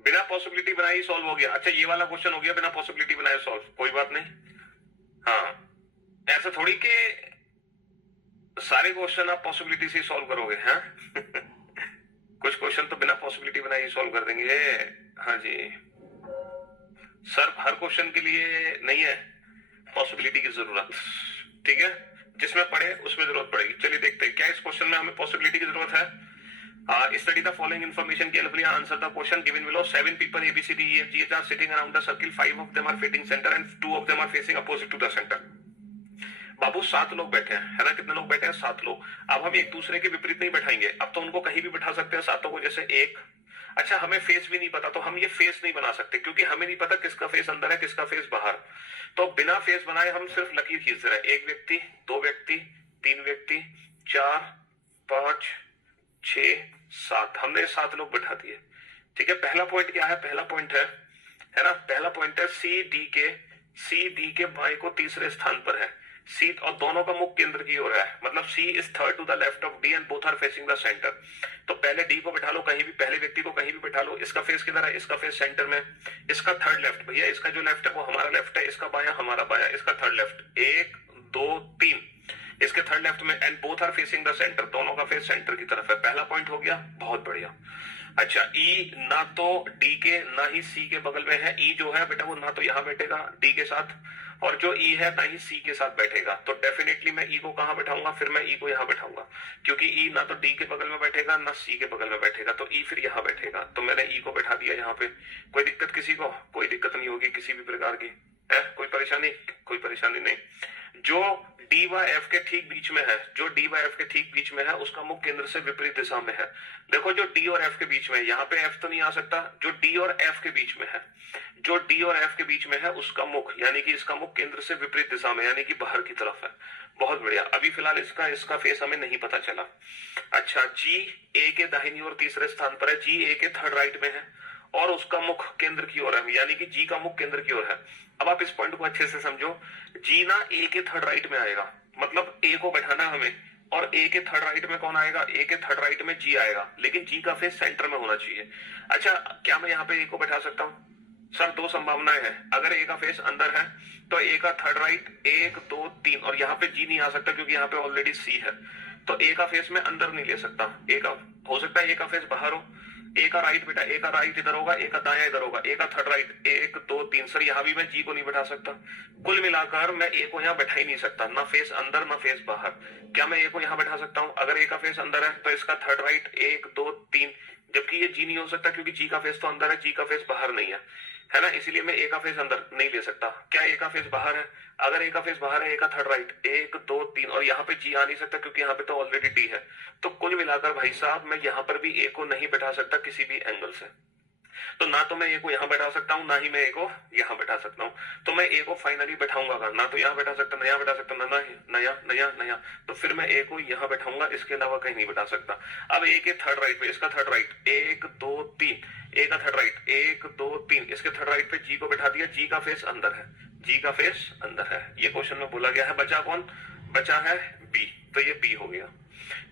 बिना पॉसिबिलिटी बनाए सॉल्व हो गया। अच्छा ये वाला क्वेश्चन हो गया बिना पॉसिबिलिटी बनाए सॉल्व, कोई बात नहीं। हाँ, ऐसा थोड़ी कि सारे क्वेश्चन आप पॉसिबिलिटी से सॉल्व करोगे हैं। कुछ क्वेश्चन तो बिना पॉसिबिलिटी बनाए ही सॉल्व कर देंगे। हाँ जी सर, हर क्वेश्चन के लिए नहीं है पॉसिबिलिटी की जरूरत, ठीक है, जिसमें पढ़े उसमें जरूरत पड़ेगी। चलिए देखते हैं क्या इस क्वेश्चन में हमें पॉसिबिलिटी की जरूरत है। Study the following information carefully. Answer the question given below. 7 people A, B, C, D, E, F, G, H are sitting around the circle. 5 of them are facing center and 2 of them are facing opposite to the center. बाबू 7 लोग बैठे हैं, है ना। कितने लोग बैठे हैं? 7 लोग। अब हम एक दूसरे के विपरीत नहीं बैठाएंगे, अब तो उनको कहीं भी बैठा सकते हैं सातों को, जैसे एक। अच्छा हमें फेस भी नहीं पता तो हम ये फेस नहीं बना सकते, क्योंकि हमें नहीं पता किसका फेस अंदर है किसका फेस बाहर। तो बिना फेस बनाए हम सिर्फ लकीर खींच रहे हैं। एक व्यक्ति, 2 व्यक्ति, 3 व्यक्ति, 4, 5, 6, 7, हमने 7 लोग बैठा दिए। ठीक है, पहला पॉइंट क्या है? पहला पॉइंट है ना, पहला पॉइंट है सी डी के बाएं को तीसरे स्थान पर है। सी और दोनों का मुख केंद्र की ओर है, मतलब C is third to the left of D and both are facing the centre. तो पहले डी को बैठा लो कहीं भी, पहले व्यक्ति को कहीं भी बैठा लो। इसका फेस किधर है? इसका फेस सेंटर में। इसका थर्ड लेफ्ट, भैया इसका जो लेफ्ट है वो हमारा लेफ्ट है, इसका बाया हमारा बाया, इसका थर्ड लेफ्ट। 1 2 3 इसके थर्ड लेफ्ट में, and both are facing the centre, दोनों का फेस सेंटर की तरफ है। पहला पॉइंट हो गया, बहुत बढ़िया। अच्छा ई ना तो डी के ना ही सी के बगल में है। ई जो है बेटा वो ना तो यहां बैठेगा डी के साथ, और जो ई है ना ही सी के साथ बैठेगा। तो डेफिनेटली मैं ई को कहां बैठाऊंगा? फिर मैं ई को यहां बैठाऊंगा, क्योंकि ई ना तो डी के बगल में बैठेगा ना सी के बगल में बैठेगा, तो ई फिर यहां बैठेगा। तो मैंने ई को बैठा दिया यहाँ पे। कोई दिक्कत किसी को? कोई दिक्कत नहीं होगी किसी भी प्रकार की, है कोई परेशानी? कोई परेशानी नहीं। जो डी वाई एफ के ठीक बीच में है, जो डी वाई एफ के ठीक बीच में है उसका मुख केंद्र से विपरीत दिशा में है। देखो जो डी और एफ के बीच में है, यहाँ पे एफ तो नहीं आ सकता, जो डी और एफ के बीच में है, जो डी और एफ के बीच में है उसका मुख, यानी कि इसका मुख केंद्र से विपरीत दिशा में, यानी कि बाहर की तरफ है। बहुत बढ़िया। अभी फिलहाल इसका फेस हमें नहीं पता चला। अच्छा जी ए के दाहिनी ओर तीसरे स्थान पर है, जी ए के थर्ड राइट में है और उसका मुख केंद्र की ओर है, यानी कि जी का मुख केंद्र की ओर है। अब आप इस पॉइंट को अच्छे से समझो, जी ना ए के थर्ड राइट में आएगा, मतलब ए को बैठाना हमें, और ए के थर्ड राइट में कौन आएगा? ए के थर्ड राइट में जी आएगा, लेकिन जी का फेस सेंटर में होना चाहिए। अच्छा क्या मैं यहाँ पे ए को बैठा सकता हूँ? सर 2 संभावनाएं हैं। अगर ए का फेस अंदर है तो ए का थर्ड राइट 1 2 3, और यहाँ पे जी नहीं आ सकता क्योंकि यहाँ पे ऑलरेडी सी है, तो ए का फेस में अंदर नहीं ले सकता। ए का हो सकता है ए का फेस बाहर हो। ए का राइट बेटा, ए का राइट इधर होगा, ए का दाया इधर होगा, ए का थर्ड राइट 1 2 3। सर यहाँ भी मैं जी को नहीं बैठा सकता। कुल मिलाकर मैं ए को यहाँ बैठा ही नहीं सकता, ना फेस अंदर ना फेस बाहर। क्या मैं ए को यहाँ बैठा सकता हूँ? अगर ए का फेस अंदर है तो इसका थर्ड राइट 1 2 3, जबकि ये जी नहीं हो सकता क्योंकि जी का फेस तो अंदर है, जी का फेस बाहर नहीं है ना, इसीलिए मैं ए का फेस अंदर नहीं ले सकता। क्या ए का फेस बाहर है? अगर ए का फेस बाहर है, ए का थर्ड राइट 1 2 3, और यहाँ पे जी आ नहीं सकता क्योंकि यहाँ पे तो ऑलरेडी डी है। तो कुल मिलाकर भाई साहब मैं यहाँ पर भी ए को नहीं बैठा सकता किसी भी एंगल से। तो ना तो मैं ए को यहाँ बैठा सकता हूँ, ना ही मैं ए को यहाँ बैठा सकता हूँ। तो मैं ए को फाइनली बैठाऊंगा, ना तो यहाँ बैठा सकता, ना यहाँ बैठा सकता, ना यहाँ, तो फिर मैं ए को यहाँ बैठाऊंगा, इसके अलावा कहीं नहीं बैठा सकता। अब ए के थर्ड राइट पे, इसका थर्ड राइट, एक दो तीन, ए का थर्ड राइट, एक दो तीन, इसके थर्ड राइट पे जी को बैठा दिया, जी का फेस अंदर है, जी का फेस अंदर है, ये क्वेश्चन में बोला गया है। बचा कौन? बचा है बी, तो ये बी हो गया।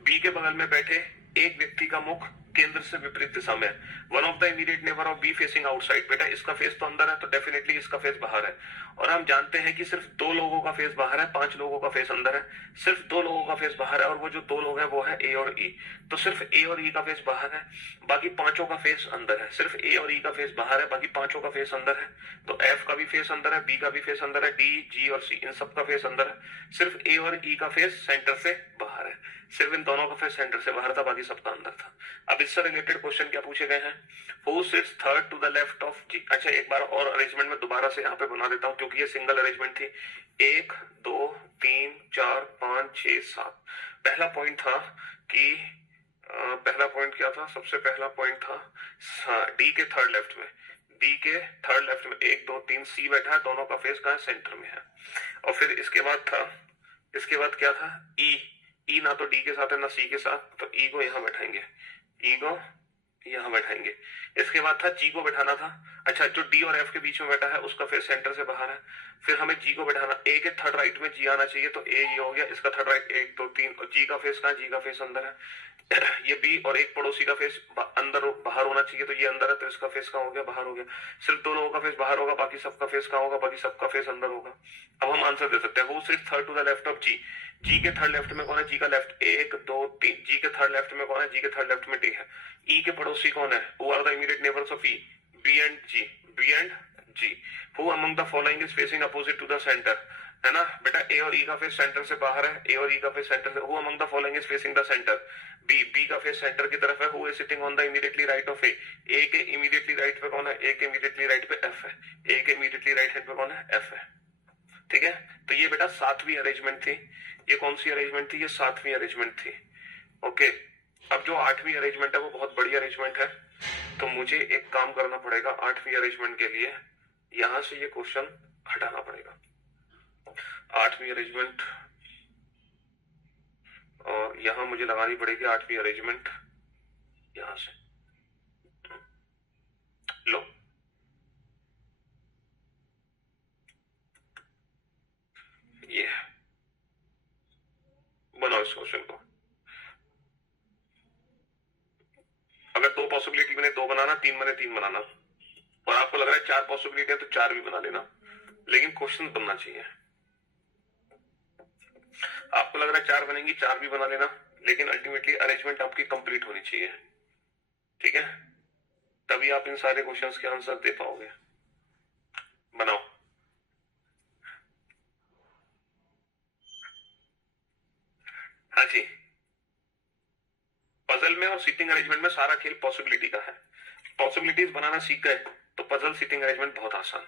बी के बगल में बैठे एक व्यक्ति का मुख केंद्र से विपरीत दिशा में, one of the immediate neighbour of be facing outside. बेटा इसका फेस तो अंदर है, तो डेफिनेटली इसका फेस बाहर है। और हम जानते हैं कि सिर्फ दो लोगों का फेस बाहर है, 5 लोगों का फेस अंदर है। सिर्फ दो लोगों का फेस बाहर है, और वो जो दो लोग हैं वो है ए और ई। तो सिर्फ ए और ई का फेस बाहर है, बाकी पांचों का फेस अंदर है। सिर्फ ए और ई का फेस बाहर है, बाकी पांचों का फेस अंदर है। तो एफ का भी फेस अंदर है, बी का भी फेस अंदर है, डी, जी और सी, इन सब का फेस अंदर है। सिर्फ ए और ई का फेस सेंटर से बाहर है। सिर्फ इन दोनों का फेस सेंटर से बाहर था, बाकी सबका अंदर था। अब इससे रिलेटेड क्वेश्चन क्या पूछे गए हैं? Who sits third to the left of G. अच्छा, एक बार और अरेंजमेंट में दोबारा से यहाँ पे बना देता हूँ, क्योंकि ये सिंगल अरेंजमेंट थी। 1 2 3 4 5 6 7। पहला पॉइंट था कि पहला पॉइंट क्या था? सबसे पहला पॉइंट था डी के थर्ड लेफ्ट में, डी के थर्ड लेफ्ट में 1 2 3 सी बैठा है, दोनों का फेस कहाँ है? सेंटर में है। और फिर इसके बाद था, इसके बाद क्या था? ई, ई ना तो डी के साथ है ना सी के साथ, तो ई को यहाँ बैठाएंगे, ई को यहाँ बैठाएंगे। इसके बाद था जी को बैठाना था। अच्छा, जो डी और एफ के बीच में बैठा है उसका फेस सेंटर से बाहर है। फिर हमें जी को बैठाना, ए के थर्ड राइट में जी आना चाहिए, तो ए ये हो गया, इसका थर्ड राइट 1 2 3, और जी का फेस कहाँ? जी का फेस अंदर है। ये बी और एक पड़ोसी का फेस अंदर बाहर होना चाहिए, तो ये अंदर है, तो इसका फेस कहाँ हो गया? बाहर हो गया। सिर्फ दो लोगों का फेस बाहर होगा, बाकी सबका फेस कहाँ होगा? बाकी सबका फेस अंदर होगा। अब हम आंसर दे सकते हैं, who sits third to the left of G. G के थर्ड लेफ्ट में कौन है? जी का लेफ्ट 1 2 3, जी के थर्ड लेफ्ट में कौन है? जी के थर्ड लेफ्ट में डी है। ई के पड़ोसी कौन है? Who are the immediate neighbours of E? B and G, B and G. Who among the following is facing opposite to the centre? है ना बेटा, ए और ई का फेस सेंटर से बाहर है, ए और ई का फेस सेंटर से। Who among the following is facing the centre? B, B का फेस सेंटर की तरफ है। Who is sitting on the immediately right of A? A के इमीडिएटली राइट पे कौन है? ए के इमीडिएटली राइट पे एफ है। ए के इमीडिएटली राइट हैंड पे कौन है? एफ है। ठीक है, तो ये बेटा 7वीं अरेंजमेंट थी। ये कौन सी अरेंजमेंट थी? ये 7वीं अरेंजमेंट थी। ओके, अब जो 8वीं अरेंजमेंट है वो बहुत बड़ी अरेंजमेंट है, तो मुझे एक काम करना पड़ेगा 8वीं अरेंजमेंट के लिए, यहां से ये क्वेश्चन हटाना पड़ेगा। 8वीं अरेंजमेंट, और यहां मुझे लगानी पड़ेगी 8वीं अरेंजमेंट यहां से। लो, ये बनाओ इस क्वेश्चन को। अगर 2 पॉसिबिलिटी बने 2 बनाना, 3 बने 3 बनाना, और आपको लग रहा है 4 पॉसिबिलिटी है तो 4 भी बना लेना, लेकिन क्वेश्चन बनना चाहिए। आपको लग रहा है 4 बनेंगी, 4 भी बना लेना, लेकिन अल्टीमेटली अरेंजमेंट आपकी कंप्लीट होनी चाहिए। ठीक है, तभी आप इन सारे क्वेश्चंस के आंसर दे पाओगे। बनाओ। हाँ जी, पजल में और सीटिंग अरेंजमेंट में सारा खेल पॉसिबिलिटी का है। पॉसिबिलिटीज बनाना सीख गए तो पजल सीटिंग अरेंजमेंट बहुत आसान।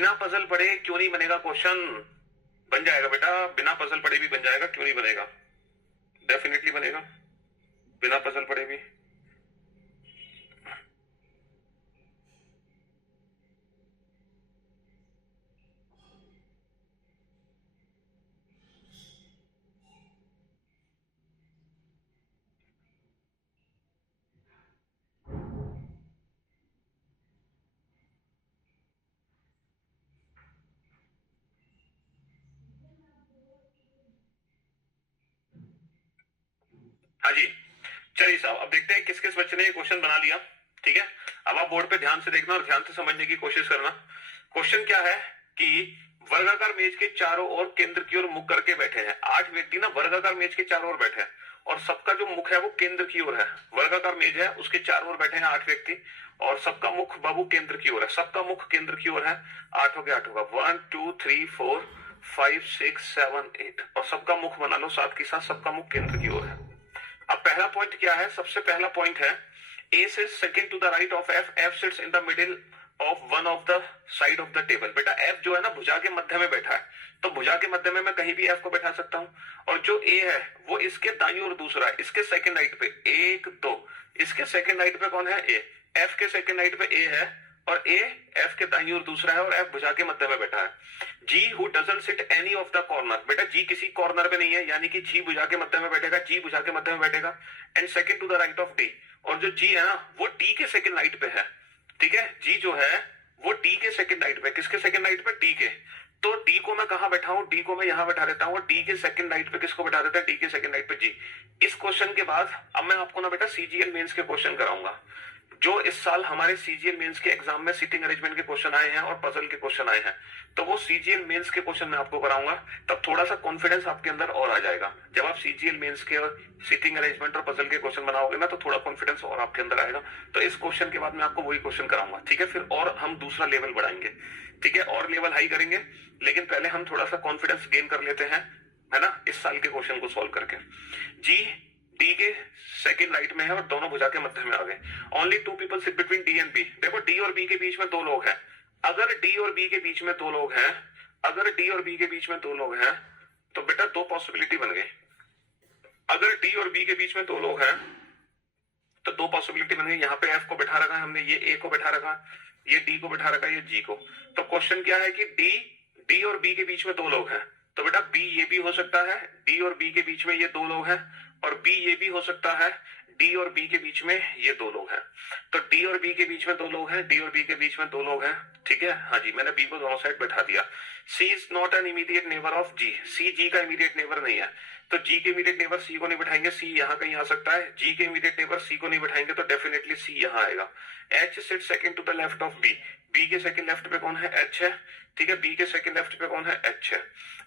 बिना पजल पढ़े क्यों नहीं बनेगा क्वेश्चन? बन जाएगा बेटा, बिना पजल पढ़े भी बन जाएगा, क्यों नहीं बनेगा? डेफिनेटली बनेगा, बिना पजल पढ़े भी। हाँ जी, चलिए साहब, अब देखते हैं किस किस बच्चे ने ये क्वेश्चन बना लिया। ठीक है, अब आप बोर्ड पे ध्यान से देखना और ध्यान से समझने की कोशिश करना। क्वेश्चन क्या है कि वर्गाकार मेज के चारों ओर केंद्र की ओर मुख करके बैठे हैं 8 व्यक्ति ना, वर्गाकार मेज के चारों ओर बैठे हैं और सबका जो मुख है वो केंद्र की ओर है। वर्गाकार मेज है, उसके चारों ओर बैठे हैं 8 व्यक्ति और सबका मुख बाबू केंद्र की ओर है। सबका मुख केंद्र की ओर है। 8 हो गया, 8 होगा, 1 2 3 4 5 6 7 8 और सबका मुख बना लो 7 के साथ, सबका मुख केंद्र की ओर है। अब पहला पॉइंट क्या है? सबसे पहला पॉइंट है A sits second to the right of F, F sits in the middle of one of the side of the table. बेटा एफ जो है ना भुजा के मध्य में बैठा है, तो भुजा के मध्य में मैं कहीं भी एफ को बैठा सकता हूं। और जो ए है वो इसके दाईं ओर दूसरा है, इसके सेकंड राइट पे 1 2, इसके सेकंड राइट पे कौन है? ए। एफ के सेकंड राइट पे ए है और ए एफ के दाईं ओर दूसरा है और एफ भुजा के मध्य में बैठा है। G who doesn't sit any of the corner, बेटा जी किसी कॉर्नर पे नहीं है, यानी कि जी भुजा के मध्य में बैठेगा, जी भुजा के मध्य में बैठेगा। And second to the right of D, और जो जी है ना वो डी के सेकंड राइट पे है। ठीक है, जी जो है वो डी के सेकंड राइट पे, किसके सेकंड राइट पे? डी के। तो डी को मैं कहां बैठाऊं? डी को मैं यहां बैठा देता हूं और डी के सेकंड राइट पे किसको बैठा देता है? डी के सेकंड राइट पे जी। इस क्वेश्चन के बाद अब मैं आपको ना बेटा सीजीएल मेंस के क्वेश्चन कराऊंगा, जो इस साल हमारे सीजीएल मेंस के एग्जाम में सिटिंग अरेंजमेंट के क्वेश्चन आए हैं और पजल के क्वेश्चन आए हैं। तो वो सीजीएल मेंस के क्वेश्चन मैं आपको कराऊंगा, तब थोड़ा सा कॉन्फिडेंस आपके अंदर और आ जाएगा। जब आप सीजीएल मेंस के और सिटिंग अरेंजमेंट और पजल के क्वेश्चन बनाओगे ना, तो थोड़ा कॉन्फिडेंस और आपके अंदर आएगा। तो इस क्वेश्चन के बाद मैं आपको वही क्वेश्चन कराऊंगा। ठीक है, फिर और हम दूसरा लेवल बढ़ाएंगे। ठीक है, और लेवल हाई करेंगे, लेकिन पहले हम थोड़ा सा कॉन्फिडेंस गेन कर लेते हैं, है ना, इस साल के क्वेश्चन को सॉल्व करके। जी डी के सेकंड राइट में है और दोनों भुजा के मध्य में आ गए। Only 2 people sit between D and B. देखो डी और बी के बीच में 2 लोग हैं। अगर डी और बी के बीच में 2 लोग हैं, अगर डी और बी के बीच में 2 लोग हैं, तो बेटा 2 पॉसिबिलिटी बन गई। अगर डी और बी के बीच में 2 लोग हैं तो 2 पॉसिबिलिटी बन गई। यहाँ पे एफ को बैठा रखा है हमने, ये ए को बैठा रखा, ये डी को बैठा रखा, ये जी को। तो क्वेश्चन क्या है कि डी और बी के बीच में 2 लोग हैं, तो बेटा बी ये भी हो सकता है, डी और बी के बीच में ये 2 लोग हैं, और बी ये भी हो सकता है, डी और बी के बीच में ये 2 लोग हैं। तो डी और बी के बीच में 2 लोग हैं, डी और बी के बीच में 2 लोग हैं। ठीक है, हाँ जी, मैंने बी को दोनों साइड बैठा दिया। C is not an immediate neighbour of G, C G का इमीडिएट नेबर नहीं है, तो जी के इमीडिएट नेबर सी को नहीं बैठाएंगे, सी यहाँ कहीं आ सकता है। जी के इमीडिएट नेबर सी को नहीं बैठाएंगे तो डेफिनेटली सी यहाँ आएगा। H sit second to the left of B, B के सेकंड लेफ्ट पे कौन है? एच है। ठीक है, बी के सेकंड लेफ्ट पे कौन है? एच है।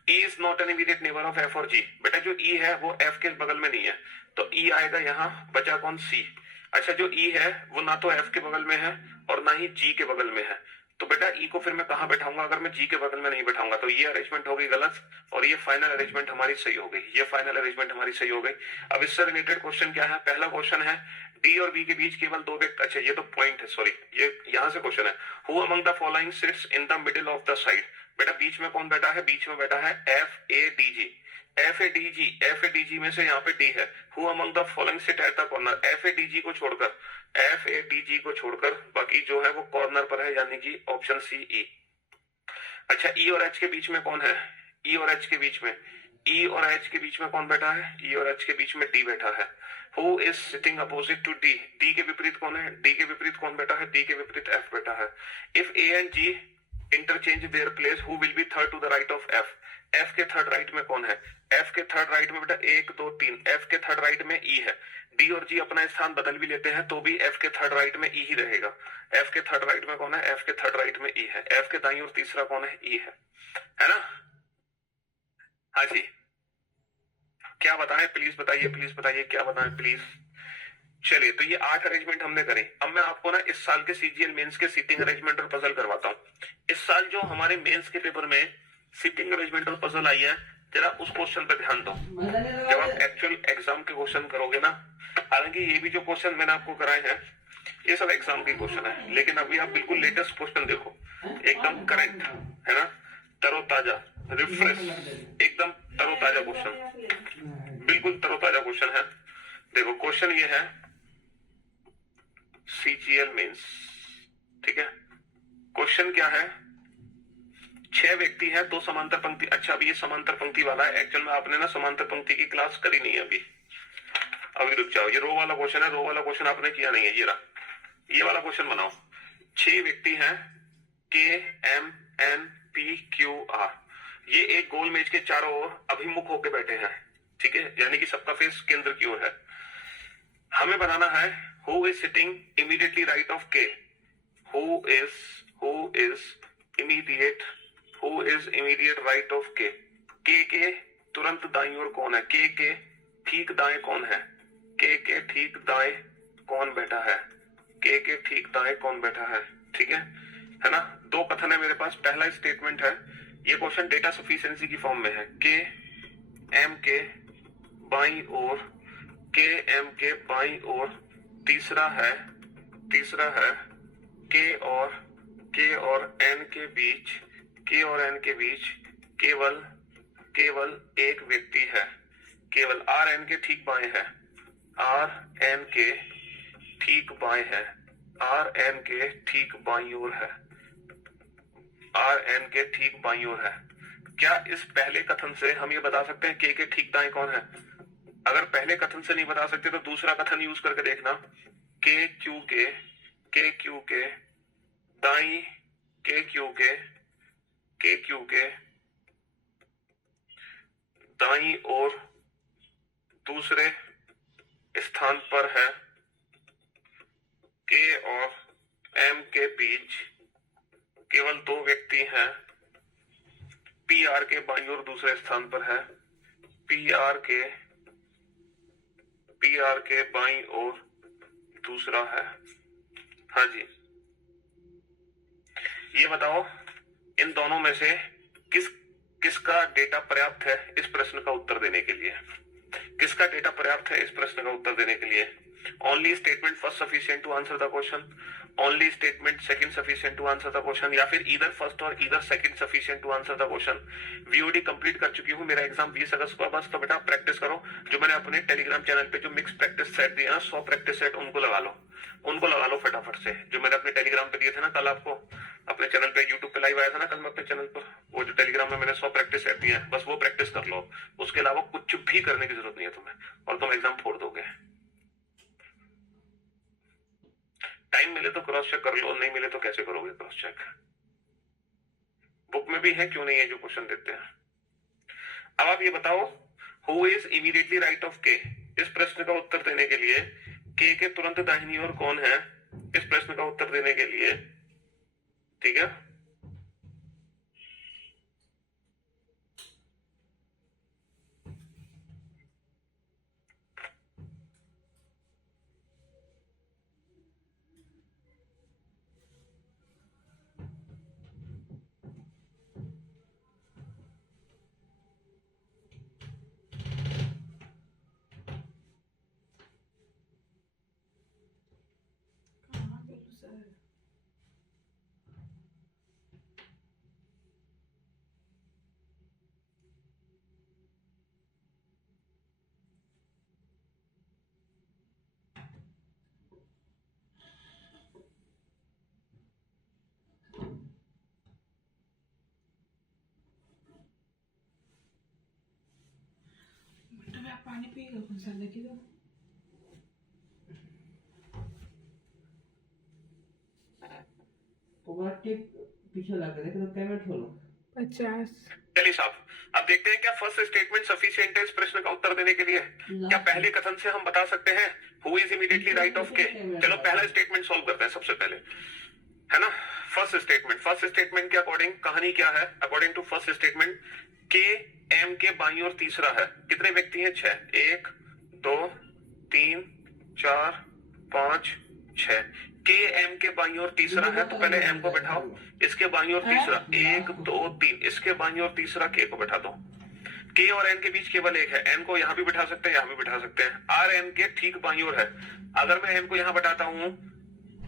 E is not an immediate neighbour of F और जी, बेटा जो ई है वो एफ के बगल में नहीं है, तो ई आएगा यहाँ, बचा कौन? सी। अच्छा, जो ई है वो ना तो एफ के बगल में है और ना ही जी के बगल में है, तो बेटा ई को फिर मैं कहां बैठाऊंगा? अगर मैं जी के बगल में नहीं बैठाऊंगा तो ये अरेंजमेंट हो गई गलत और ये फाइनल अरेंजमेंट हमारी सही हो गई, ये फाइनल अरेंजमेंट हमारी सही हो गई। अब इससे रिलेटेड क्वेश्चन क्या है? पहला क्वेश्चन है डी और बी के बीच केवल 2 व्यक्ति, अच्छा ये तो पॉइंट है, सॉरी, ये यहां से क्वेश्चन है, who among the following seats in the middle of the side. बेटा बीच में कौन बैठा है? बीच में बैठा है F A D G. F A D G, F A D G में से यहाँ पे डी है। Who among the following sit at the corner, F A D G को छोड़कर, एफ ए डी जी को छोड़कर बाकी जो है वो कॉर्नर पर है, यानी कि ऑप्शन सी ई। अच्छा, ई और एच के बीच में कौन है? ई और एच के बीच में, ई और एच के बीच में कौन बैठा है? ई और एच के बीच में डी बैठा है। Who is sitting opposite to D, D के विपरीत कौन है? डी के विपरीत कौन बैठा है? डी के विपरीत एफ बैठा है। If A and G interchange their places, who will be third to the right of F, F के थर्ड राइट में कौन है? एफ के थर्ड राइट में बेटा 1 2 3, एफ के थर्ड राइट में ई है। डी और जी अपना स्थान बदल भी लेते हैं तो भी एफ के थर्ड राइट में ई ही रहेगा। एफ के थर्ड राइट में कौन है? एफ के थर्ड राइट में ई है। एफ के दाईं ओर तीसरा कौन है? ई है ना? हाँ जी, क्या बताएं? प्लीज बताइए, प्लीज बताइए, क्या बताएं प्लीज। चलिए, तो ये 8 अरेंजमेंट हमने करे। अब मैं आपको ना इस साल के सीजीएल मेंस के सीटिंग अरेंजमेंट और पजल करवाता हूँ। इस साल जो हमारे मेंस के पेपर में सीटिंग अरेंजमेंट और पजल आई है, जरा उस क्वेश्चन पे ध्यान दो जब आप एक्चुअल एग्जाम के क्वेश्चन करोगे ना। हालांकि ये भी जो क्वेश्चन मैंने आपको कराए हैं ये सब एग्जाम के क्वेश्चन है, लेकिन अभी आप बिल्कुल लेटेस्ट क्वेश्चन देखो, एकदम करेक्ट है ना, तरोताजा, रिफ्रेश, एकदम तरोताजा क्वेश्चन, बिल्कुल तरोताजा क्वेश्चन है। देखो क्वेश्चन ये है CGL मेंस, ठीक है। क्वेश्चन क्या है, 6 व्यक्ति हैं, 2 समांतर पंक्ति। अच्छा अभी ये समांतर पंक्ति वाला है, एक्चुअल में आपने ना समांतर पंक्ति की क्लास करी नहीं है अभी रुक जाओ, ये रो वाला क्वेश्चन है, रो वाला क्वेश्चन आपने किया नहीं है, ये रहा, ये वाला क्वेश्चन बनाओ। 6 व्यक्ति हैं, KMNPQR, ये एक गोल मेज के चारों ओर अभिमुख होकर बैठे हैं, ठीक है, यानी कि सबका फेस केंद्र की ओर है। हमें बनाना है who is sitting immediately right of K, who is immediate right of K, K के तुरंत दाईं ओर कौन है, K के ठीक दाएं कौन है, K के ठीक दाएं कौन बैठा है, K के ठीक दाएं कौन बैठा है, ठीक है ना। 2 कथन है मेरे पास, पहला स्टेटमेंट है, ये क्वेश्चन डेटा सफिशिएंसी की फॉर्म में है, K M के बाईं ओर, K M के बाईं ओर। तीसरा है K और N के बीच, K और N के बीच केवल एक व्यक्ति है, केवल R N के ठीक बाएं है, R N के ठीक बाएं है, R N के ठीक बाईं ओर है, R N के ठीक बाईं ओर है। क्या इस पहले कथन से हम ये बता सकते हैं K के ठीक दाएं कौन है? अगर पहले कथन से नहीं बता सकते तो दूसरा कथन यूज करके देखना, K Q के दाईं, K Q के दाईं ओर दूसरे स्थान पर है, K और M के बीच केवल 2 व्यक्ति हैं, PR के बाईं ओर दूसरे स्थान पर है, PR के बाईं ओर दूसरा है। हाँ जी, ये बताओ इन दोनों में से किसका डेटा पर्याप्त है इस प्रश्न का उत्तर देने के लिए? किसका डेटा पर्याप्त है इस प्रश्न का उत्तर देने के लिए? Only statement first sufficient to answer the question, only statement second sufficient to answer the question, या फिर ईदर फर्स्ट और either second sufficient to answer the question. VOD complete कर चुकी हूँ, मेरा एग्जाम 20 अगस्त को, बस तो बेटा प्रैक्टिस करो। जो मैंने अपने टेलीग्राम चैनल पे जो मिक्स प्रैक्टिस सेट दिया ना, 100 प्रैक्टिस सेट, उनको लगा लो फटाफट से, जो मैंने अपने टेलीग्राम पे दिए थे ना कल आपको, अपने चैनल पे यूट्यूब पे लाइव आया था ना कल मैं अपने चैनल पर, वो जो टेलीग्राम में मैंने 100 प्रैक्टिस सेट दिया है, बस वो प्रैक्टिस कर लो। उसके अलावा कुछ भी करने की जरूरत नहीं है तुम्हें, और तुम एग्जाम फोड़ दोगे। टाइम मिले तो क्रॉस चेक कर लो, नहीं मिले तो कैसे करोगे क्रॉस चेक? बुक में भी है, क्यों नहीं है जो क्वेश्चन देते हैं। अब आप ये बताओ, who is immediately right of K, इस प्रश्न का उत्तर देने के लिए K के तुरंत दाहिनी ओर कौन है, इस प्रश्न का उत्तर देने के लिए, ठीक है। पानी पिएगा कौन सा लेके दो। पीछे लगा देख तो कैमरा खोलो 50। चलिए साहब, अब देखते हैं क्या फर्स्ट स्टेटमेंट सफिशिएंट है इस प्रश्न का उत्तर देने के लिए। क्या पहले कथन से हम बता सकते हैं who is immediately right of K? चलो पहला स्टेटमेंट सॉल्व करते हैं सबसे पहले, है ना। फर्स्ट स्टेटमेंट के अकॉर्डिंग कहानी क्या है? According to first statement, K M के बाईं ओर तीसरा है, कितने व्यक्ति हैं? 6, 1 2 3 4 5 6। K M के बाईं ओर तीसरा है, तो पहले M को बैठाओ, इसके बाईं ओर तीसरा 1 2 3, इसके बाईं ओर तीसरा K को बैठा दो। K और N के बीच केवल एक है, N को यहाँ भी बैठा सकते हैं, यहाँ भी बैठा सकते हैं। R N के ठीक बाईं ओर है, अगर मैं M को यहाँ बैठाता हूँ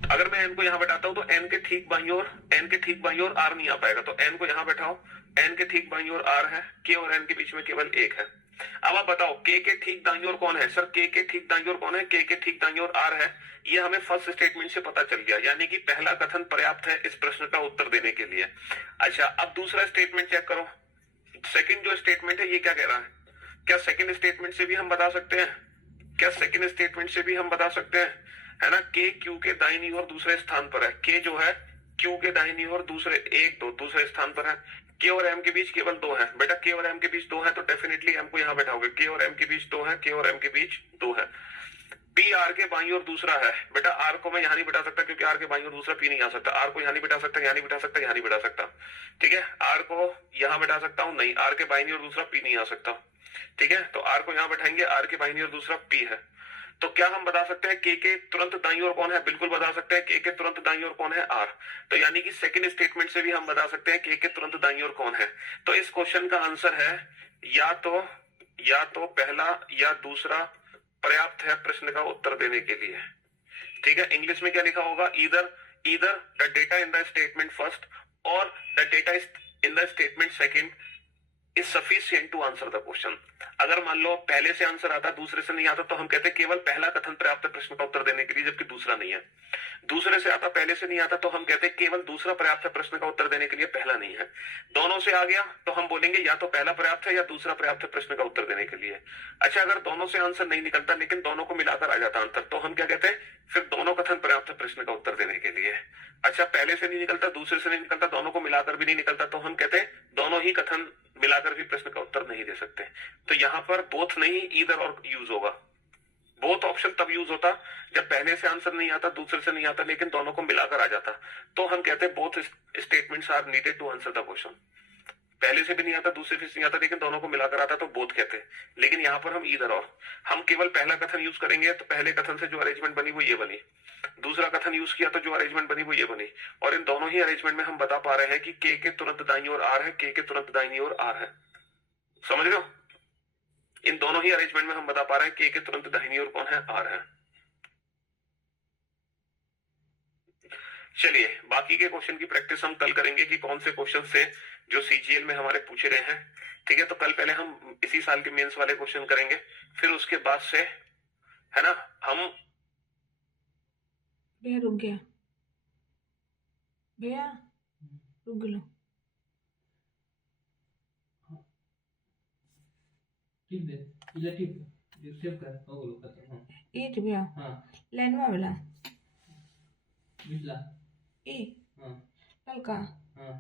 अगर मैं n को यहाँ बैठाता हूँ तो n के ठीक बाईं ओर r नहीं आ पाएगा, तो n को यहाँ बैठाओ, n के ठीक बाईं ओर r है, k और n के बीच में केवल 1 है। अब आप बताओ k के ठीक दाईं ओर कौन है? सर k के ठीक दाईं ओर कौन है? k के ठीक दाईं ओर r है। ये हमें फर्स्ट स्टेटमेंट से पता चल गया, यानी कि पहला कथन पर्याप्त है इस प्रश्न का उत्तर देने के लिए। अच्छा, अब दूसरा स्टेटमेंट चेक करो। सेकंड जो स्टेटमेंट है ये क्या कह रहा है? क्या सेकंड स्टेटमेंट से भी हम बता सकते हैं? क्या सेकंड स्टेटमेंट से भी हम बता सकते हैं? है ना, k q के दाहिनी ओर दूसरे स्थान पर है। k जो है q के दाहिनी ओर दूसरे 1 2 दूसरे स्थान पर है। k और m के बीच केवल 2 है। बेटा k और m के बीच 2 है तो डेफिनेटली m को यहाँ बैठाओगे। k और m के बीच 2 है, k और m के बीच 2 है। p r के बाईं ओर दूसरा है। बेटा r को मैं यहाँ नहीं बैठा सकता क्योंकि r के बाईं ओर दूसरा p नहीं आ सकता। r को यहाँ नहीं बैठा सकता, यहाँ नहीं बैठा सकता, यहाँ नहीं बैठा सकता। ठीक है, r को यहाँ बैठा सकता हूँ, नहीं, r के बाईं ओर दूसरा p नहीं आ सकता। ठीक है, तो r को यहाँ बैठाएंगे, r के बाईं ओर दूसरा p है। तो क्या हम बता सकते हैं k के तुरंत दाईं ओर कौन है? बिल्कुल बता सकते हैं, k के तुरंत दाईं ओर कौन है? r। तो यानी कि सेकंड स्टेटमेंट से भी हम बता सकते हैं k के तुरंत दाईं ओर कौन है। तो इस क्वेश्चन का आंसर है या तो पहला या दूसरा पर्याप्त है प्रश्न का उत्तर देने के लिए। ठीक है, इंग्लिश में क्या लिखा होगा? Either the data in the statement first और the data in the statement second is sufficient to answer the question. अगर मान लो पहले से आंसर आता, दूसरे से नहीं आता, तो हम कहते हैं केवल पहला कथन पर्याप्त है प्रश्न का उत्तर देने के लिए, जबकि दूसरा नहीं है। दूसरे से आता, पहले से नहीं आता, तो हम कहते हैं केवल दूसरा पर्याप्त है प्रश्न का उत्तर देने के लिए, पहला नहीं है। दोनों से आ गया तो हम बोलेंगे या तो पहला पर्याप्त है या दूसरा पर्याप्त है प्रश्न का उत्तर देने के लिए। अच्छा, अगर दोनों से आंसर नहीं निकलता लेकिन दोनों को मिलाकर आ जाता आंसर, तो हम क्या कहते हैं? फिर दोनों कथन पर्याप्त है प्रश्न का उत्तर देने के लिए। अच्छा, पहले से नहीं निकलता, दूसरे से नहीं निकलता, दोनों को मिलाकर भी नहीं निकलता, तो हम कहते हैं दोनों ही कथन मिलाकर भी प्रश्न का उत्तर नहीं दे सकते। तो यहाँ पर बोथ नहीं, ईदर और यूज होगा। बोथ ऑप्शन तब यूज होता जब पहले से आंसर नहीं आता, दूसरे से नहीं आता, लेकिन दोनों को मिलाकर आ जाता, तो हम कहते हैं both statements are needed to answer the question. पहले से भी नहीं आता, दूसरे से नहीं आता, लेकिन दोनों को मिलाकर आता, तो बोथ कहते हैं। लेकिन यहाँ पर हम ईदर और, हम केवल पहला कथन यूज करेंगे तो पहले कथन से जो अरेंजमेंट बनी वो ये बनी, दूसरा कथन यूज किया तो जो अरेंजमेंट बनी वो ये बनी। और इन दोनों ही अरेंजमेंट में हम बता पा रहे हैं कि k के तुरंत दाईं ओर r है, k के तुरंत दाईं ओर r है। समझ रहे हो? इन दोनों ही अरेंजमेंट में हम बता पा रहे हैं k के तुरंत दाहिनी ओर कौन है? r है। चलिए, बाकी के क्वेश्चन की प्रैक्टिस हम कल करेंगे कि कौन से क्वेश्चन से जो सीजीएल में हमारे पूछे गए हैं। ठीक है, तो कल पहले हम इसी साल के मेंस वाले क्वेश्चन करेंगे, फिर उसके बाद से, है ना, हम भैया रुक गया, भैया रुक गलो। टिप दे, इला टिप सेव कर हो गलो खत्म। हां ए भैया, हां लाइन में वाला बिटला ए हां ललका हां